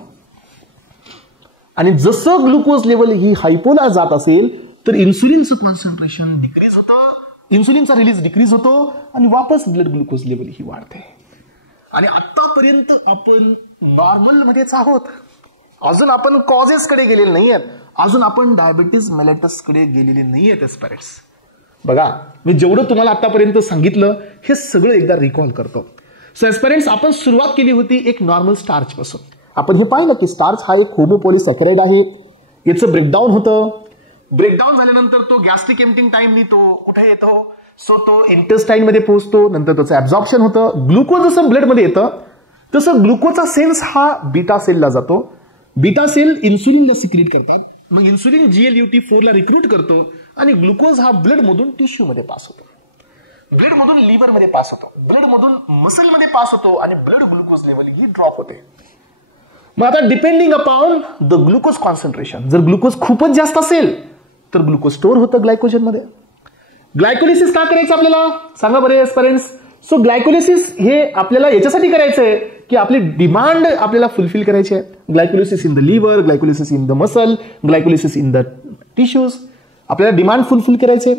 आणि जसं ग्लुकोज लेवल ही हायपोला जात असेल तर इन्सुलिनचं कॉन्सन्ट्रेशन डिक्रीज होतं, इन्सुलिनचा रिलीज डिक्रीज होतो आणि वापस ब्लड ग्लुकोज लेवल ही वाढते. आणि आतापर्यंत आपण नॉर्मल मध्येच आहोत. अजून आपण कॉजेस कडे गेलेले नाहीयेत. अजून आपण डायबिटीज मेलेटस कडे गेलेले नाहीयेत ऍस्पिरंट्स. बघा, मी जेवढं तुम्हाला आतापर्यंत सांगितलं हे सगळं एकदा रिकॉल करतो. सो ऍस्पिरंट्स, आपण सुरुवात केली होती एक नॉर्मल स्टार्च पासून. आपण हे पाहिलं की स्टार्च हा एक होमोपॉलिसॅकराइड आहे. याचं ब्रेकडाऊन होतं. ब्रेकडाऊन झाल्यानंतर तो गॅस्ट्रिक एम्प्टिंग टाइमनी तो कुठे येतो? सो तो इंटेस्टाईन मध्ये पोहोचतो. नंतर त्याचं ऍब्झॉर्प्शन होतं. ग्लुकोज जसं ब्लड मध्ये येतं तसं ग्लुकोजचा सेन्स हा बीटा सेलला जातो. बीटा सेल इन्सुलिनला सिक्रेट करतात. मग इन्सुलिन GLUT4 ला रिक्रूट करतो आणि ग्लुकोज हा ब्लड मधून टिश्यू मध्ये पास होतो, ब्लड मधून लिव्हर मध्ये पास होतो, ब्लड मधून मसल मध्ये पास होतो आणि ब्लड ग्लुकोज लेवल ही ड्रॉप होते. मग आता depending upon the glucose concentration, जर ग्लुकोज खूपच जास्त असेल तर ग्लुकोज स्टोअर होतं ग्लायकोजन मध्ये. ग्लायकोलिसिस का करायचं आपल्याला सांगा बरे ऍस्पिरंट्स? सो ग्लायकोलिसिस हे आपल्याला याच्यासाठी करायचंय की आपली डिमांड आपल्याला फुलफिल करायची आहे. Glycolysis in the liver, glycolysis in the muscle, glycolysis in the tissues, आपल्याला डिमांड फुलफिल करायचे.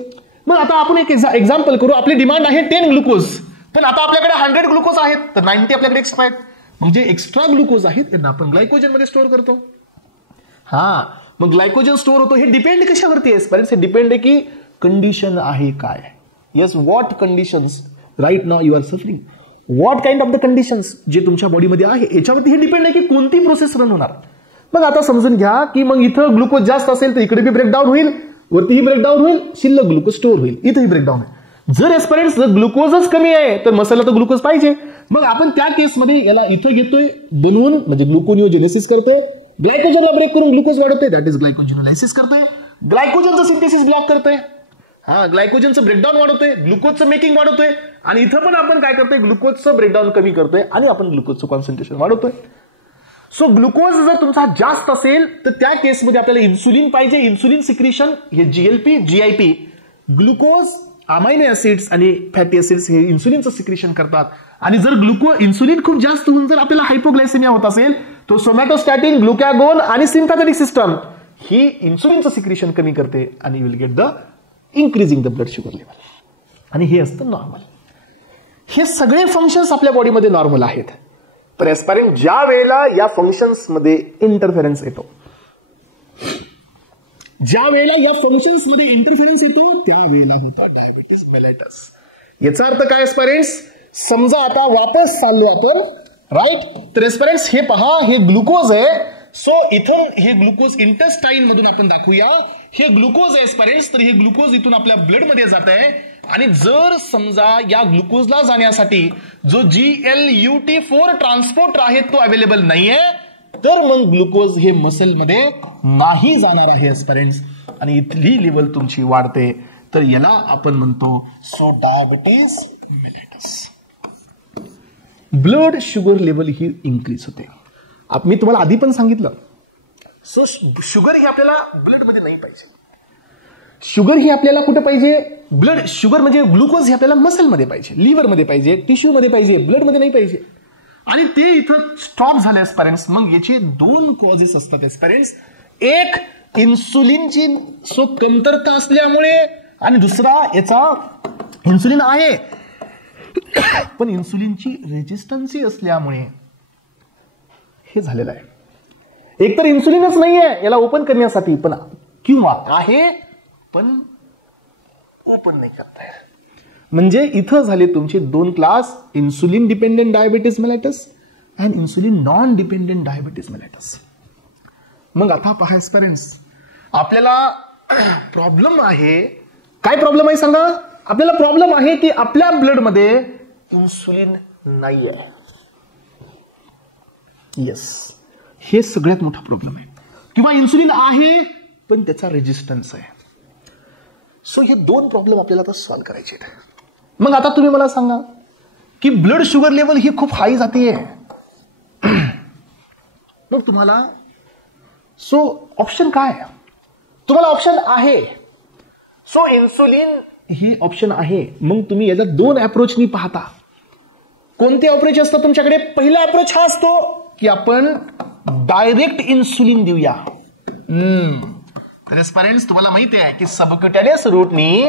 मग आता आपण एक एक्झाम्पल करू. आपली डिमांड आहे 10 ग्लुकोज, पण आता आपल्याकडे 100 ग्लुकोज आहेत तर 90 आपल्याकडे एक्स्ट्रा आहेत. म्हणजे एक्स्ट्रा ग्लुकोज आहेत त्यांना आपण ग्लायकोजन मध्ये स्टोअर करतो. मग ग्लायकोजन स्टोअर होतो. हे डिपेंड कशावरती आहे? हे डिपेंड आहे की कंडिशन आहे काय. Yes, what conditions right now you are suffering, what kind of the conditions जे तुमच्या बॉडीमध्ये आहे याच्यावरती हे डिपेंड आहे की कोणती प्रोसेस रन होणार. मग आता समजून घ्या की मग इथं ग्लुकोज जास्त असेल तर इकडे बी ब्रेकडाऊन होईल, वरतीही ब्रेकडाऊन होईल, शिल्लक ग्लुकोज स्टोअर होईल, इथेही ब्रेकडाऊन आहे. जर ऍस्पिरंट्स जर ग्लुकोजच कमी आहे तर मसाला तर ग्लुकोज पाहिजे. मग आपण त्या केसमध्ये याला इथं घेतोय बनवून, म्हणजे ग्लुकोनिओजेनेसिस करतोय, ग्लायकोजनला ब्रेक करून ग्लुकोज वाढवतोय, दॅट इज ग्लायकोजिनोलायसिस करतोय, ग्लायकोजनचं सिंथेसिस ब्लॉक करतोय, ग्लायकोजनचं ब्रेकडाऊन वाढवतोय, ग्लुकोजचं मेकिंग वाढवतोय आणि इथं पण आपण काय करतोय? ग्लुकोजचं ब्रेकडाऊन कमी करतोय आणि आपण ग्लुकोजचं कॉन्सन्ट्रेशन वाढवतोय. सो ग्लुकोज जर तुमचा जास्त असेल तर त्या केसमध्ये आपल्याला इन्सुलिन पाहिजे. इन्सुलिन सिक्रेशन हे GLP GIP, glucose, amino acids आणि फॅटी ऍसिड्स हे इन्सुलिनचं सिक्रेशन करतात. आणि जर इन्सुलिन खूप जास्त होऊन जर आपल्याला हायपोग्लायसेमिया होत असेल तर सोमॅटोस्टॅटिन, ग्लुकॅगॉन आणि सिम्पॅथॅटिक सिस्टम ही इन्सुलिनचं सिक्रेशन कमी करते आणि you will get the increasing the blood sugar level. आणि हे असतं नॉर्मल. हे सगळे फंक्शन्स आपल्या बॉडीमध्ये नॉर्मल आहेत. पण ऍस्पिरंट ज्या वेळेला या फंक्शन्स मध्ये इंटरफेरन्स येतो, ज्या वेळेला या फंक्शन्स मध्ये इंटरफेरन्स येतो त्यावेळेला होता डायबिटीज मेलाइटस. याचा अर्थ काय एस्पायरंट्स, समजा आता वापस चाललो आपण, राईट. तर एस्पायरंट्स हे पहा, हे ग्लुकोज आहे. सो इथून हे ग्लुकोज इंटेस्टाईन मधून आपण दाखवूया, हे ग्लुकोज आहे एस्पायरंट्स. तर हे ग्लुकोज इथून आपल्या ब्लड मध्ये जात आहे आणि जर समजा या ग्लुकोजला जाण्यासाठी जो GLUT4 ट्रान्सपोर्टर आहे तो अवेलेबल नाहीये, तर मग ग्लुकोज हे मसल मध्ये नाही जाणार आहे एस्पायरंट्स आणि इथली लेवल तुमची वाढते. तर याला आपण म्हणतो so diabetes mellitus. Blood sugar level ही इन्क्रीज होते. मी तुम्हाला आधी पण सांगितलं, सो शुगर ही आपल्याला ब्लड मध्ये नाही पाहिजे. शुगर ही आपल्याला कुठे पाहिजे, ब्लड शुगर म्हणजे ग्लुकोज हे आपल्याला मसल मध्ये पाहिजे, लिव्हर मध्ये पाहिजे, टिश्यू मध्ये पाहिजे, ब्लड मध्ये नाही पाहिजे. आणि ते इथं स्टॉप झाले एस्पायरंट्स. मग याचे दोन कॉजेस असतात एस्पायरंट्स. एक इन्सुलिनची कमतरता असल्यामुळे आणि दुसरा याचा इन्सुलिन आहे पण इन्सुलिनची रेजिस्टन्सी असल्यामुळे हे झालेलं आहे. एकतर इन्सुलिनच नाहीये याला ओपन करण्यासाठी, पण किंवा आहे पण ओपन नाही करता येत. म्हणजे इथं झाले तुमचे दोन class, insulin dependent diabetes mellitus and insulin non dependent diabetes mellitus. मग आता पहा एस्पायरंट्स, आपल्याला प्रॉब्लेम आहे. काय प्रॉब्लेम आहे सांगा, आपल्याला प्रॉब्लेम आहे की आपल्या ब्लड मध्ये इन्सुलिन नाही आहे. येस, हे सगळ्यात मोठा प्रॉब्लेम आहे. किंवा इन्सुलिन आहे पण त्याचा रेजिस्टन्स आहे. सो हे दोन प्रॉब्लेम आपल्याला आता सॉल्व्ह करायचे आहेत. मग आता तुम्ही मला सांगा की ब्लड शुगर लेवल ही खूप हाय जाते. मग तुम्हाला सो ऑप्शन काय, तुम्हाला ऑप्शन आहे. सो इन्सुलिन ही ऑप्शन आहे. मग तुम्ही याचा दोन अप्रोचनी पाहता. कोणते अप्रोच असतात तुमच्याकडे, पहिला अप्रोच हा असतो की आपण डायरेक्ट इन्सुलिन देऊया. तर एस्पायरंट्स तुम्हाला माहिती आहे की सबक्युटेनियस रूटनी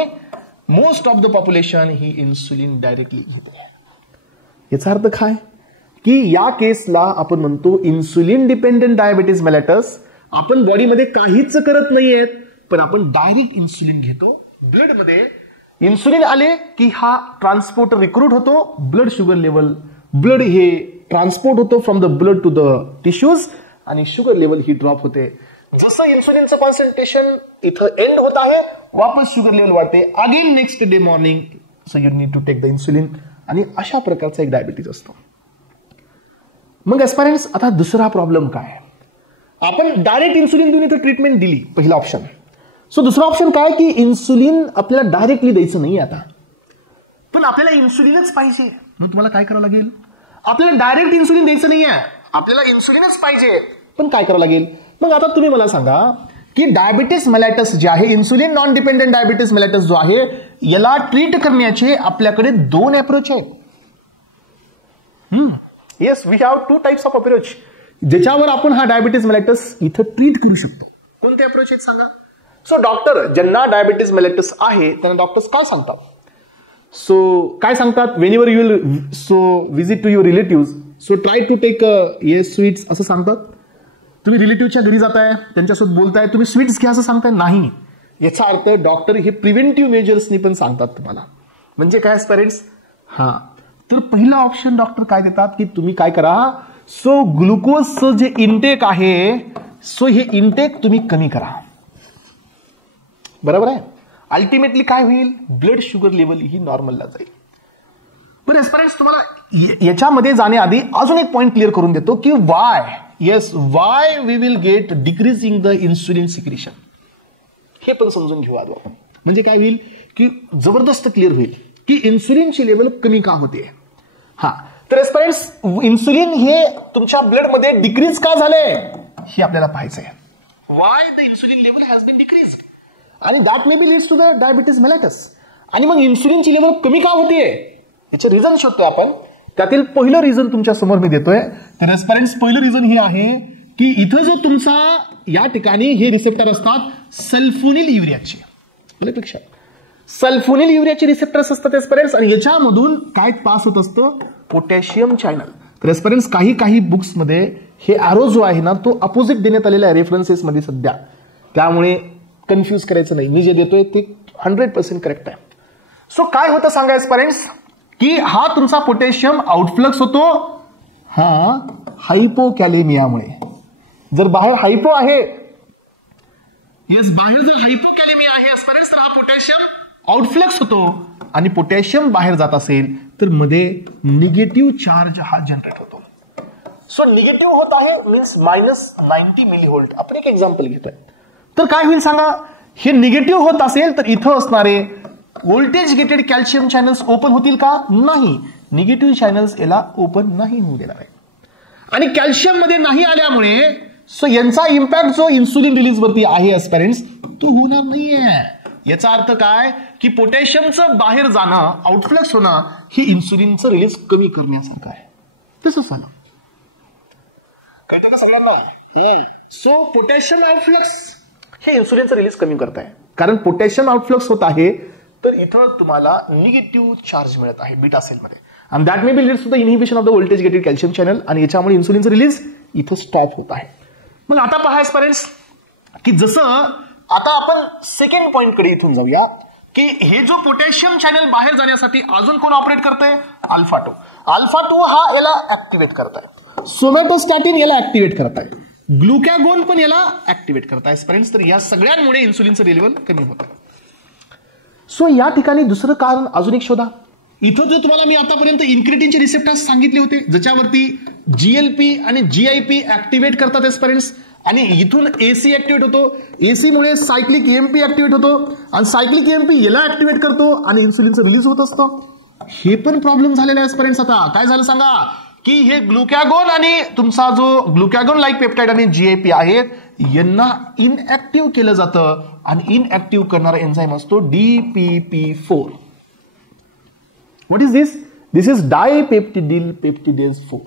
मोस्ट ऑफ द पॉप्युलेशन ही इन्सुलिन डायरेक्टली घेते. याचा अर्थ काय की या केसला आपण म्हणतो इन्सुलिन डिपेंडेंट डायबिटीज मेलाइटस. आपण बॉडीमध्ये काहीच करत नाहीयेत पण आपण डायरेक्ट इन्सुलिन घेतो. ब्लड मध्ये इन्सुलिन आले की हा ट्रान्सपोर्टर रिक्रूट होतो, ब्लड शुगर लेवल, ब्लड हे ट्रान्सपोर्ट होतो from the blood to the tissues आणि शुगर लेवल ही ड्रॉप होते. जसं इन्सुलिनचं कॉन्सन्ट्रेशन इथं एंड होत आहे, वापस शुगर लेवल वाढते. Again next day morning so you need to take the insulin. आणि अशा प्रकारचा एक डायबिटीज असतो. मग एस्पायरंट्स आता दुसरा प्रॉब्लेम काय, आपण डायरेक्ट इन्सुलिन देऊन इथं ट्रीटमेंट दिली, पहिला ऑप्शन. सो दुसरा ऑप्शन काय की इन्सुलिन आपल्याला डायरेक्टली द्यायचं नाही आता, पण आपल्याला इन्सुलिनच पाहिजे. मग तुम्हाला काय करावं लागेल, आपल्याला डायरेक्ट इन्सुलिन द्यायचं नाहीये, आपल्याला इन्सुलिनच पाहिजे, पण काय करावं लागेल. मग आता तुम्ही मला सांगा की डायबिटीज मेलाइटस जे आहे, insulin non dependent diabetes mellitus जो आहे, याला ट्रीट करण्याचे आपल्याकडे दोन अप्रोच आहेत. Yes, we have two types of approach ज्याच्यावर आपण हा डायबिटीज मेलाइटस इथं ट्रीट करू शकतो. कोणते अप्रोच आहेत सांगा. सो डॉक्टर ज्यांना डायबिटीज मेलाइटस आहे त्यांना डॉक्टर्स काय सांगतात, सो काय सांगतात, whenever you will so visit to your relative so try to take yes sweets असं सांगतात. तुम्ही रिलेटिव्हच्या घरी जाताय, त्यांच्यासोबत बोलताय, तुम्ही स्वीट्स घ्या असं सांगताय नाही. याचा अर्थ डॉक्टर हे प्रिव्हेंटिव्ह मेजर्सनी पण सांगतात तुम्हाला. म्हणजे काय पेरेंट्स, हा तर पहिला ऑप्शन डॉक्टर काय देतात की तुम्ही काय करा, सो ग्लुकोजचं जे इंटेक आहे सो हे इंटेक तुम्ही कमी करा. बरोबर आहे. अल्टिमेटली काय होईल, ब्लड शुगर लेवल ही नॉर्मलला जाईल. पण एस्पायरंट्स तुम्हाला याच्यामध्ये जाण्याआधी अजून एक पॉइंट क्लिअर करून देतो की why we will get decreasing the insulin secretion. हे पण समजून घेऊ आलो. म्हणजे काय होईल की जबरदस्त क्लिअर होईल की इन्सुलिनची लेवल कमी का होते. हा तर एस्पायरंट्स इन्सुलिन हे तुमच्या ब्लड मध्ये डिक्रीज का झाले हे आपल्याला पाहायचं आहे. Why the insulin level has been decreased आणि that may be leads to the diabetes mellitus. आणि मग इन्सुलिनची लेवल कमी का होतीये याचे रिझन शोधतोय आपण. त्यातील पहिलं रिझन तुमच्या समोर मी देतोय. तर एस्पायरंट्स पहिलं रिझन हे आहे की इथं जो तुमचा या ठिकाणी हे रिसेप्टर असतात सल्फोनिल युरियाचे, लक्षात सल्फोनिल युरियाचे रिसेप्टर्स असतात एस्पायरंट्स. आणि याच्यामधून काय पास होत असतं, पोटॅशियम चॅनल. तर एस्पायरंट्स काही बुक्स मध्ये हे ॲरो जो आहे ना तो अपोजिट देण्यात आलेला आहे रेफरन्सेस मध्ये सध्या. त्यामुळे कन्फ्यूज करायचं नाही, मी जे देतोय ते 100% करेक्ट आहे. सो काय होतं सांगा एस्पायरंट्स, की हा तुमचा पोटॅशियम आउटफ्लक्स होतो हा हायपोकॅलेमियामुळे. जर बाहेर हायपो आहे, येस बाहेर जर हायपोकॅलेमिया आहे एस्पायरंट्स, तर हा पोटॅशियम आउटफ्लक्स होतो आणि पोटॅशियम बाहेर जात असेल तर मध्ये निगेटिव्ह चार्ज हा जनरेट होतो. सो निगेटिव्ह होत आहे मीन्स -90 मिलीव्होल्ट. आपण एक एक्झाम्पल घेतोय, तर काय होईल सांगा, हे निगेटिव्ह होत असेल तर इथं असणारे voltage gated calcium channels open होतील का? नाही, निगेटिव्ह चॅनल्स याला ओपन नाही होऊ देणार आहे. आणि कॅल्शियम मध्ये नाही आल्यामुळे सो यांचा इम्पॅक्ट जो इन्सुलिन रिलीज वरती आहे एस्पायरंट्स तो होणार नाहीये. याचा अर्थ काय, की पोटॅशियमचं बाहेर जाणं, आउटफ्लक्स होणं हे इन्सुलिनचं रिलीज कमी करण्यासारखं आहे. तसं झालं कळतं का सगळ्यांना? सो पोटॅशियम आउटफ्लक्स हे इन्सुलिनचं रिलीज कमी करत आहे. कारण पोटॅशियम आउटफ्लक्स होत आहे तर इथं तुम्हाला निगेटिव्ह चार्ज मिळत आहे बीटा सेलमध्ये, आणि that may be leads to the inhibition of the voltage gated calcium channel, आणि याच्यामुळे इन्सुलिनचं रिलीज इथं स्टॉप होत आहे. मग आता पहा एस्पायरंट्स, की जसं आता आपण सेकंड पॉइंट कडे इथून जाऊया, की हे जो पोटॅशियम चॅनल बाहेर जाण्यासाठी अजून कोण ऑपरेट करतंय? अल्फा 2. अल्फा 2 हा याला ऍक्टिव्हेट करताय, सोमॅटोस्टॅटिन याला ऍक्टिव्हेट करताय, ग्लुकॅगोन पण याला ऍक्टिव्हेट करताय एस्पायरंट्स. तर या सगळ्यांमुळे इन्सुलिनचं लेवल कमी होत आहे. सो या ठिकाणी दुसरं कारण अजून एक शोधा. इथं जो तुम्हाला मी आतापर्यंत इन्क्रिटिनचे रिसेप्टर्स सांगितले होते, ज्याच्यावरती जीएलपी आणि जीआयपी ऍक्टिव्हेट करतात एस्पायरंट्स, आणि इथून एसी ऍक्टिव्हेट होतो, एसी मुळे सायक्लिक ईएमपी ऍक्टिव्हेट होतो, आणि सायक्लिक ईएमपी याला ऍक्टिव्हेट करतो आणि इन्सुलिनचं रिलीज होत असतं. हे पण प्रॉब्लेम झालेला आहे एस्पायरंट्स. आता काय झालं सांगा, की हे ग्लुकॅगोन आणि तुमचा जो ग्लुकॅगोन लाईक पेप्टाइड आणि जीआयपी आहेत यांना इनऍक्टिव्ह केलं जातं, आणि इनऍक्टिव्ह करणारा एन्झाईम असतो DPP4. What is this? This is dipeptidyl peptidase 4.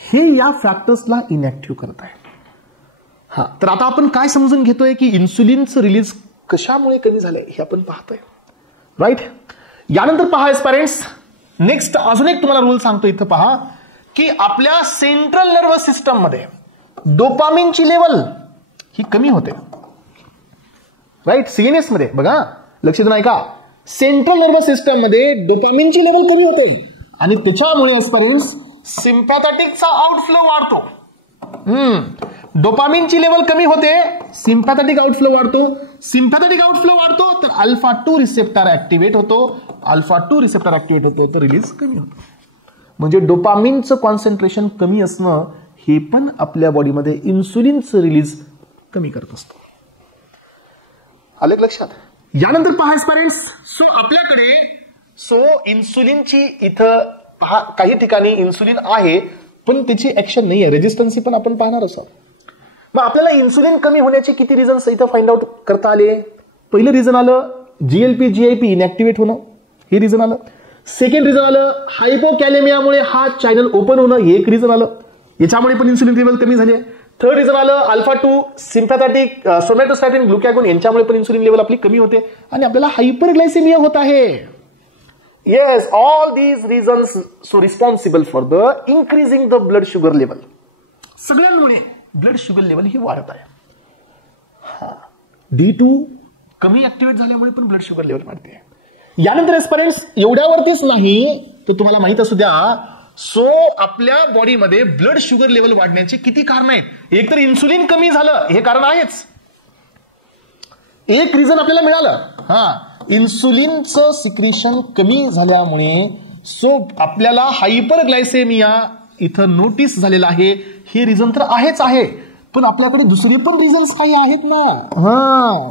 हे या फॅक्टर्सला इनऍक्टिव्ह करत आहे. हा, तर आता आपण काय समजून घेतोय, की इन्सुलिनचं रिलीज कशामुळे कमी झालंय हे आपण पाहतोय, राईट? यानंतर पहा एस्पायरंट्स, नेक्स्ट अजून एक तुम्हाला रूल सांगतो इथं पहा, की आपल्या सेंट्रल नर्वस सिस्टम मध्ये डोपामिनची लेवल ही कमी होते, राईट? सीएनएस मध्ये बघा, लक्ष देऊन ऐका, सेंट्रल नर्वस सिस्टम मध्ये डोपामिनची लेवल कमी होते आणि त्याच्यामुळे एस्पायरंट्स सिम्पॅथॅटिकचा आउटफ्लो वाढतो. डोपामिनची लेवल कमी होते, सिम्पॅथॅटिक आउटफ्लो वाढतो. सिम्पॅथॅटिक आउटफ्लो वाढतो तर अल्फा 2 रिसेप्टर ऍक्टिव्हेट होतो, अल्फा 2 रिसेप्टर ऍक्टिव्हेट होतो तर रिलीज कमी होतो. म्हणजे डोपामिनचं कॉन्सन्ट्रेशन कमी असणं हे पण आपल्या बॉडीमध्ये इन्सुलिनचं रिलीज कमी करत असतो. आलं लक्षात? यानंतर पहा एस्पायरंट्स, सो आपल्याकडे इन्सुलिनची इथं पहा, काही ठिकाणी इन्सुलिन आहे पण त्याची ऍक्शन नाही आहे, रेजिस्टन्स पण आपण पाहणार असं. मग आपल्याला इन्सुलिन कमी होण्याचे किती रिझन्स इथं फाइंड आउट करता आले? पहिलं रिझन आलं जीएलपी जीआयपी इनॅक्टिव्हेट होणं, हे रिझन आलं. सेकंड रिझन आलं हायपोकॅलेमियामुळे हा चॅनल ओपन होणं, हे एक रिझन आलं, याच्यामुळे पण इन्सुलिन लेवल कमी झाली. थर्ड रिझन आलं अल्फा 2 सिम्पॅथॅटिक सोमॅटोस्टॅटिन ग्लुकॅगोन यांच्यामुळे पण इन्सुलिन लेवल आपली कमी होते आणि आपल्याला हायपरग्लायसेमिया होत आहे. Yes, all these reasons so responsible for the increasing the blood sugar level. सगळ्यांमुळे ब्लड शुगर लेवल ही वाढत आहे. D2 कमी ऍक्टिव्हेट झाल्यामुळे पण ब्लड शुगर लेवल वाढते. यानंतर एस्पायरंट्स एवढ्यावरतीच नाही तर तुम्हाला माहित असू द्या, सो आपल्या बॉडीमध्ये ब्लड शुगर लेवल वाढण्याचे किती कारण आहेत. एक तर इन्सुलिन कमी झालं हे कारण आहेच, एक रिझन आपल्याला मिळालं, इन्सुलिनचं सिक्रेशन कमी झाल्यामुळे सो आपल्याला हायपरग्लायसेमिया इथं नोटीस झालेलं आहे, हे रिझन तर आहेच आहे, पण आपल्याकडे दुसरे पण रिझन्स काही आहेत ना.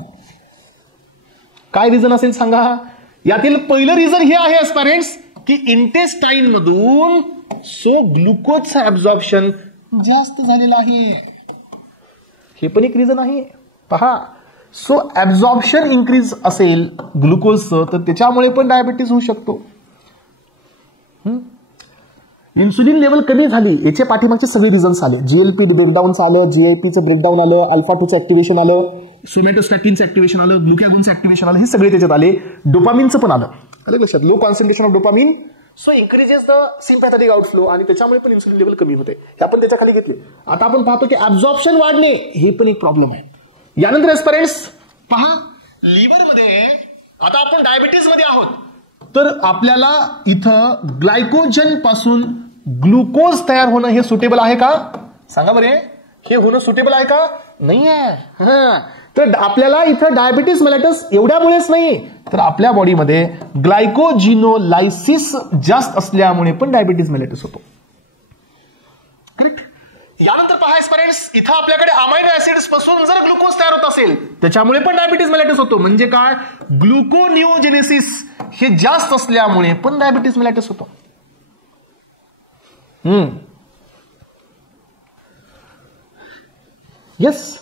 काय रिझन असेल सांगा? यातील पहिलं रिझन हे आहे एस्पायरंट्स, की इंटेस्टाईन मधून सो ग्लुकोजचं ऍब्झॉर्प्शन जास्त झालेलं आहे, हे पण एक रिझन आहे. पहा, सो ऍब्झॉर्प्शन इन्क्रीज असेल ग्लुकोजचं तर त्याच्यामुळे पण डायबिटीज होऊ शकतो. इन्सुलिन लेवल कमी झाली याचे पाठीमागचे सगळे रिझन्स आले. जीएलपी ब्रेकडाऊनचं आलं, जीआयपीचं ब्रेकडाऊन आलं, अल्फा 2चं ऍक्टिव्हेशन आलं, सोमॅटोस्टॅटिनचं ऍक्टिव्हेशन आलं, ग्लुकॅगोनचं ऍक्टिव्हेशन आलं, हे सगळे त्याच्यात आले. डोपामिनचं पण आलं. लक्षात, low concentration of dopamine so increases the sympathetic outflow आणि त्याच्यामुळे पण इन्सुलिन लेवल कमी होते. हे आपण त्याच्या खाली घेतले. आता आपण पाहतो की ऍब्झॉर्प्शन वाढणे हे पण एक प्रॉब्लेम आहे. यानंतर एस्पिरंट्स पहा, लिव्हर मध्ये आता आपण डायबिटीज मध्ये आहोत, तर आपल्याला इथं ग्लायकोजन पासून ग्लुकोज तयार होणं हे सुटेबल आहे का? सांगा बरे, हे होणं सुटेबल आहे का? नाही आहे. तर आपल्याला इथं डायबिटीज मेलेटस एवढ्यामुळेच नाही, तर आपल्या बॉडीमध्ये ग्लायकोजिनोलायसिस जास्त असल्यामुळे पण डायबिटीज मेलेटस होतो. करेक्ट. यानंतर पहा एस्पिरंट्स, इथं आपल्याकडे अमायनो ऍसिड्स पासून जर ग्लुकोज तयार होत असेल त्याच्यामुळे पण डायबिटीज मेलेटस होतो. म्हणजे काय? ग्लुकोनिओजेनेसिस हे जास्त असल्यामुळे पण डायबिटीज मेलेटस होतो. येस.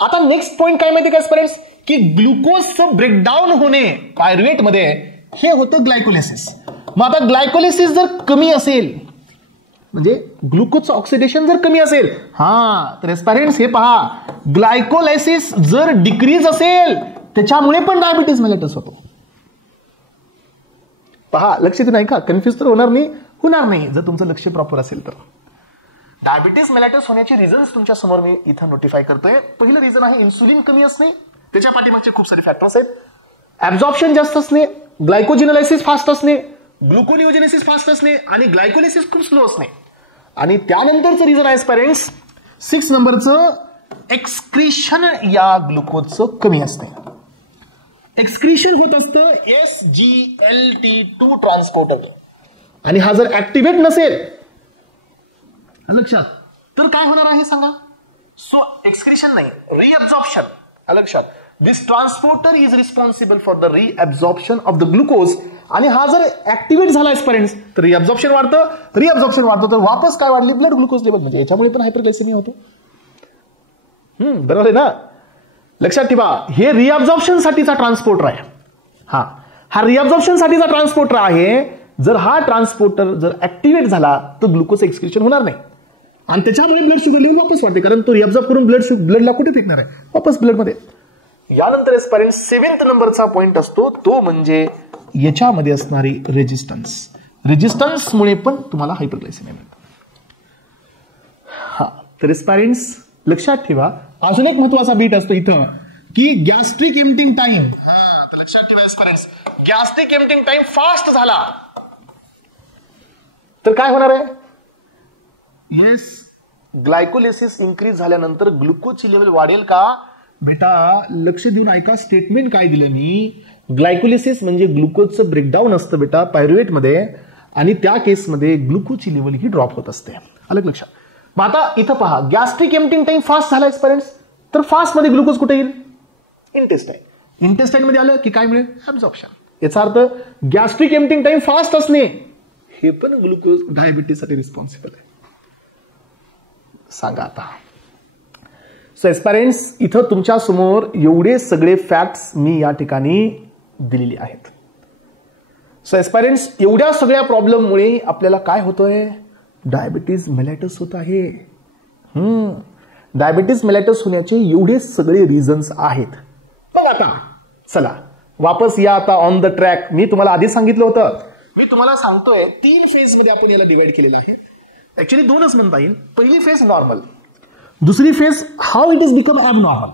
आता नेक्स्ट पॉइंट काय माहिती का एस्पिरंट्स, की ग्लुकोजचं ब्रेकडाऊन होणे पायरुवेट मध्ये हे होतं ग्लायकोलिसिस. मग आता ग्लायकोलिसिस जर कमी असेल म्हणजे ग्लुकोजचं ऑक्सिडेशन जर कमी असेल, तर एस्पिरंट्स हे पहा, ग्लायकोलायसिस जर डिक्रीज असेल त्याच्यामुळे पण डायबिटीज मेलेटस होतो. पहा, लक्ष देऊ नाही का? कन्फ्युज तर होणार नाही जर तुमचं लक्ष प्रॉपर असेल तर. डायबिटीज मेलेटस होण्याचे रिझन्स तुमच्या समोर मी इथं नोटिफाय करतोय. पहिलं रिझन आहे इन्सुलिन कमी असणे, त्याच्या पाठीमागचे खूप सारे फॅक्टर्स आहेत. ऍब्झॉर्प्शन जास्त असणे, ग्लायकोजिनोलायसिस फास्ट असणे, ग्लुकोनिओजेनेसिस फास्ट असणे आणि ग्लायकोलिसिस खूप स्लो असणे. आणि त्यानंतरचं रिझन आहे पेरेंट्स 6 नंबरचं एक्सक्रीशन या ग्लुकोजचं कमी असते. एक्सक्रीशन होत असतं SGLT2 ट्रान्सपोर्टर, आणि हा जर ऍक्टिव्हेट नसेल लक्षात तर काय होणार आहे सांगा? सो एक्सक्रीशन नाही, रिअब्झॉर्प्शन. लक्षात, this transporter is responsible for the reabsorption of the glucose. आणि हा जर ऍक्टिव्हेट झाला पेरेंट्स तर रिअब्झॉर्प्शन वाढतं, तर वापस काय वाढली? Blood glucose level. म्हणजे याच्यामुळे पण हायपरग्लायसेमिया होतो. बरोबर आहे ना? लक्षात ठेवा, हे रिअब्झॉर्प्शन साठीचा ट्रान्सपोर्टर आहे. हा रिअब्झॉर्प्शन साठीचा ट्रान्सपोर्टर आहे. जर हा ट्रान्सपोर्टर जर ऍक्टिव्हेट झाला तर ग्लुकोज एक्सक्रीशन होणार नाही आणि त्याच्यामुळे ब्लड शुगर लेवल वापस वाढते, कारण तो रिअब्झॉर्ब करून ब्लडला कुठे फेकणार आहे? वापस ब्लडमध्ये. यानंतर एस्पिरंट्स 7 नंबरचा पॉइंट असतो तो म्हणजे याच्यामध्ये असणारी रेजिस्टन्समुळे पण तुम्हाला हायपरग्लायसेमिया मिळतं. तर एस्पिरंट्स लक्षात ठेवा, अजून एक महत्वाचा बीट असतो इथं की गॅस्ट्रिक एम्प्टिंग टाइम. लक्षात ठेवा एस्पिरंट्स, गॅस्ट्रिक एम्प्टिंग टाइम फास्ट झाला तर काय होणार आहे? येस, ग्लायकोलिसिस इन्क्रीज झाल्यानंतर ग्लुकोजची लेवल वाढेल का? बेटा लक्ष देऊन ऐका, स्टेटमेंट काय दिलं मी. ग्लायकोलिसिस म्हणजे ग्लुकोजचं ब्रेकडाऊन असतं बेटा पायरुवेट मध्ये, आणि त्या केसमध्ये ग्लुकोजची लेवल ही ड्रॉप होत असते. अलग लक्षात. मग आता इथं पहा, गॅस्ट्रिक एम्प्टिंग टाइम फास्ट झाला पेरेंट्स, तर फास्ट मध्ये ग्लुकोज कुठे येईल? इंटेस्टाईन मध्ये आलं की काय मिळेल? ऍब्झॉर्प्शन. याचा अर्थ गॅस्ट्रिक एम्प्टिंग टाइम फास्ट असणे हे पण ग्लुकोज डायबिटीज साठी रिस्पॉन्सिबल आहे. सांगा आता. सो एस्पिरंट्स, इथं तुमच्या समोर एवढे सगळे फॅक्ट्स मी या ठिकाणी दिलेली आहेत. सो एस्पिरंट्स, एवढ्या सगळ्या प्रॉब्लेममुळे आपल्याला काय होतोय? डायबिटीज मेलेटस होत आहे. डायबिटीज मेलेटस होण्याचे एवढे सगळे रिझन्स आहेत. मग आता चला वापस या आता ऑन द ट्रॅक. मी तुम्हाला आधी सांगितलं होतं, मी तुम्हाला सांगतोय 3 फेज मध्ये आपण याला डिवाइड केलेलं आहे. ऍक्च्युअली 2च म्हणता येईल. पहिली फेज नॉर्मल, दुसरी phase how it is become abnormal,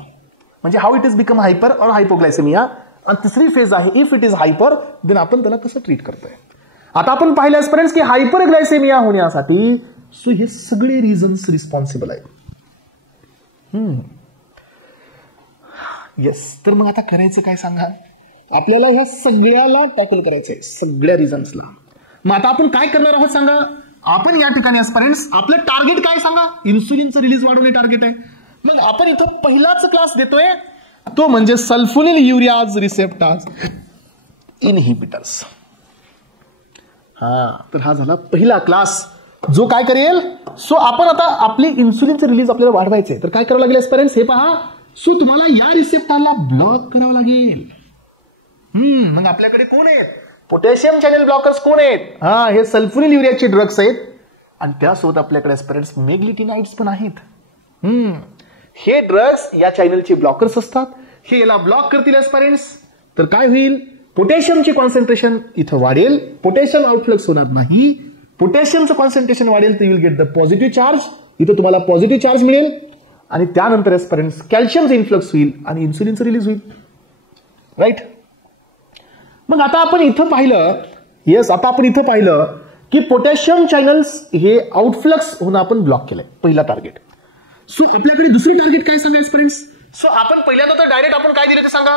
म्हणजे how it is become hyper और हायपोग्लायसेमिया, आणि तिसरी फेज आहे if it is hyper then आपण त्याला कसं ट्रीट करतोय. आता आपण पाहिलं एस्पिरंट्स की हायपरग्लायसेमिया होण्यासाठी सो हे सगळे रिझन्स रिस्पॉन्सिबल आहेत. येस. तर मग आता करायचं काय सांगा? आपल्याला ह्या सगळ्याला टॅकल करायचंय, सगळ्या रिझन्सला. मग आता आपण काय करणार आहोत सांगा? आपण या ठिकाणी एस्पिरंट्स आपलं टार्गेट काय सांगा? इन्सुलिनचं रिलीज वाढवणे टार्गेट आहे. मग आपण इथं पहिलाच क्लास देतोय तो म्हणजे सल्फोनिल युरियाज रिसेप्टार्स इनहिबिटर्स. तर हा झाला पहिला क्लास जो काय करेल. सो आपण आता आपली इन्सुलिनचं रिलीज आपल्याला वाढवायचंय, तर काय करावं लागेल एस्पिरंट्स? हे पहा, सो तुम्हाला या रिसेप्टरला ब्लॉक करावं लागेल. मग आपल्याकडे कोण आहेत? पोटॅशियम चॅनल ब्लॉकर्स कोण आहेत? हे सल्फोनिल युरियाचे ड्रग्स आहेत, आणि त्यासोबत आपल्याकडे एस्पिरंट्स मेग्लिटिनाइड्स पण आहेत. हे ड्रग्स या चॅनलचे ब्लॉकर्स असतात. हे याला ब्लॉक करतील एस्पिरंट्स, तर काय होईल? पोटॅशियमचे कॉन्सन्ट्रेशन इथं वाढेल, पोटॅशियम आउटफ्लक्स होणार नाही. पोटॅशियमचं कॉन्सन्ट्रेशन वाढेल तर you will get the positive charge. इथं तुम्हाला पॉझिटिव्ह चार्ज मिळेल, आणि त्यानंतर एस्पिरंट्स कॅल्शियमचं इन्फ्लक्स होईल आणि इन्सुलिनचं रिलीज होईल. राईट. मग आता आपण इथं पाहिलं की पोटॅशियम चॅनल्स हे आउटफ्लक्स होणं आपण ब्लॉक केलंय, पहिला टार्गेट. सो आपल्याकडे दुसरी टार्गेट काय सांगा एस्पिरंट्स? सो आपण पहिल्यांदा तर डायरेक्ट आपण काय दिले ते सांगा.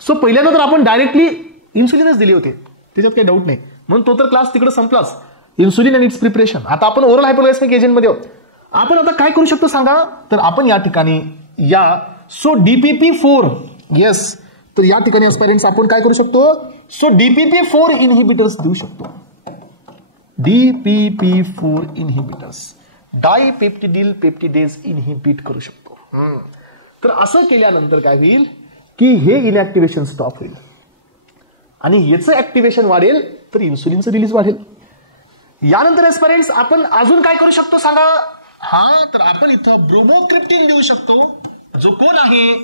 सो पहिल्यांदा तर आपण डायरेक्टली इन्सुलिनच दिले होते, त्याच्यात काही डाऊट नाही, म्हणून तो तर क्लास तिकडे संपलाच. Insulin and its preparation. आता आपण ओरल हायपोग्लायसेमिक एजंट मध्ये आहोत. आपण आता काय करू शकतो सांगा. तर आपण या ठिकाणी सो DPP4 येस, तर या ठिकाणी एस्पिरंट्स आपण काय करू शकतो. सो DPP4 इनहिबिटर्स देऊ शकतो. DPP4 इनहिबिटर्स, डायपेप्टिडिल पेप्टिडेज इनहिबिट करू शकतो. तर असं केल्यानंतर काय होईल की हे इनऍक्टिव्हेशन स्टॉप होईल आणि याचं ऍक्टिव्हेशन वाढेल तर इन्सुलिनचं रिलीज वाढेल. यानंतर एस्पिरंट्स आपण अजून काय करू शकतो सांगा. तर आपण इथं ब्रोमोक्रिप्टिन देऊ शकतो, जो कोण आहे,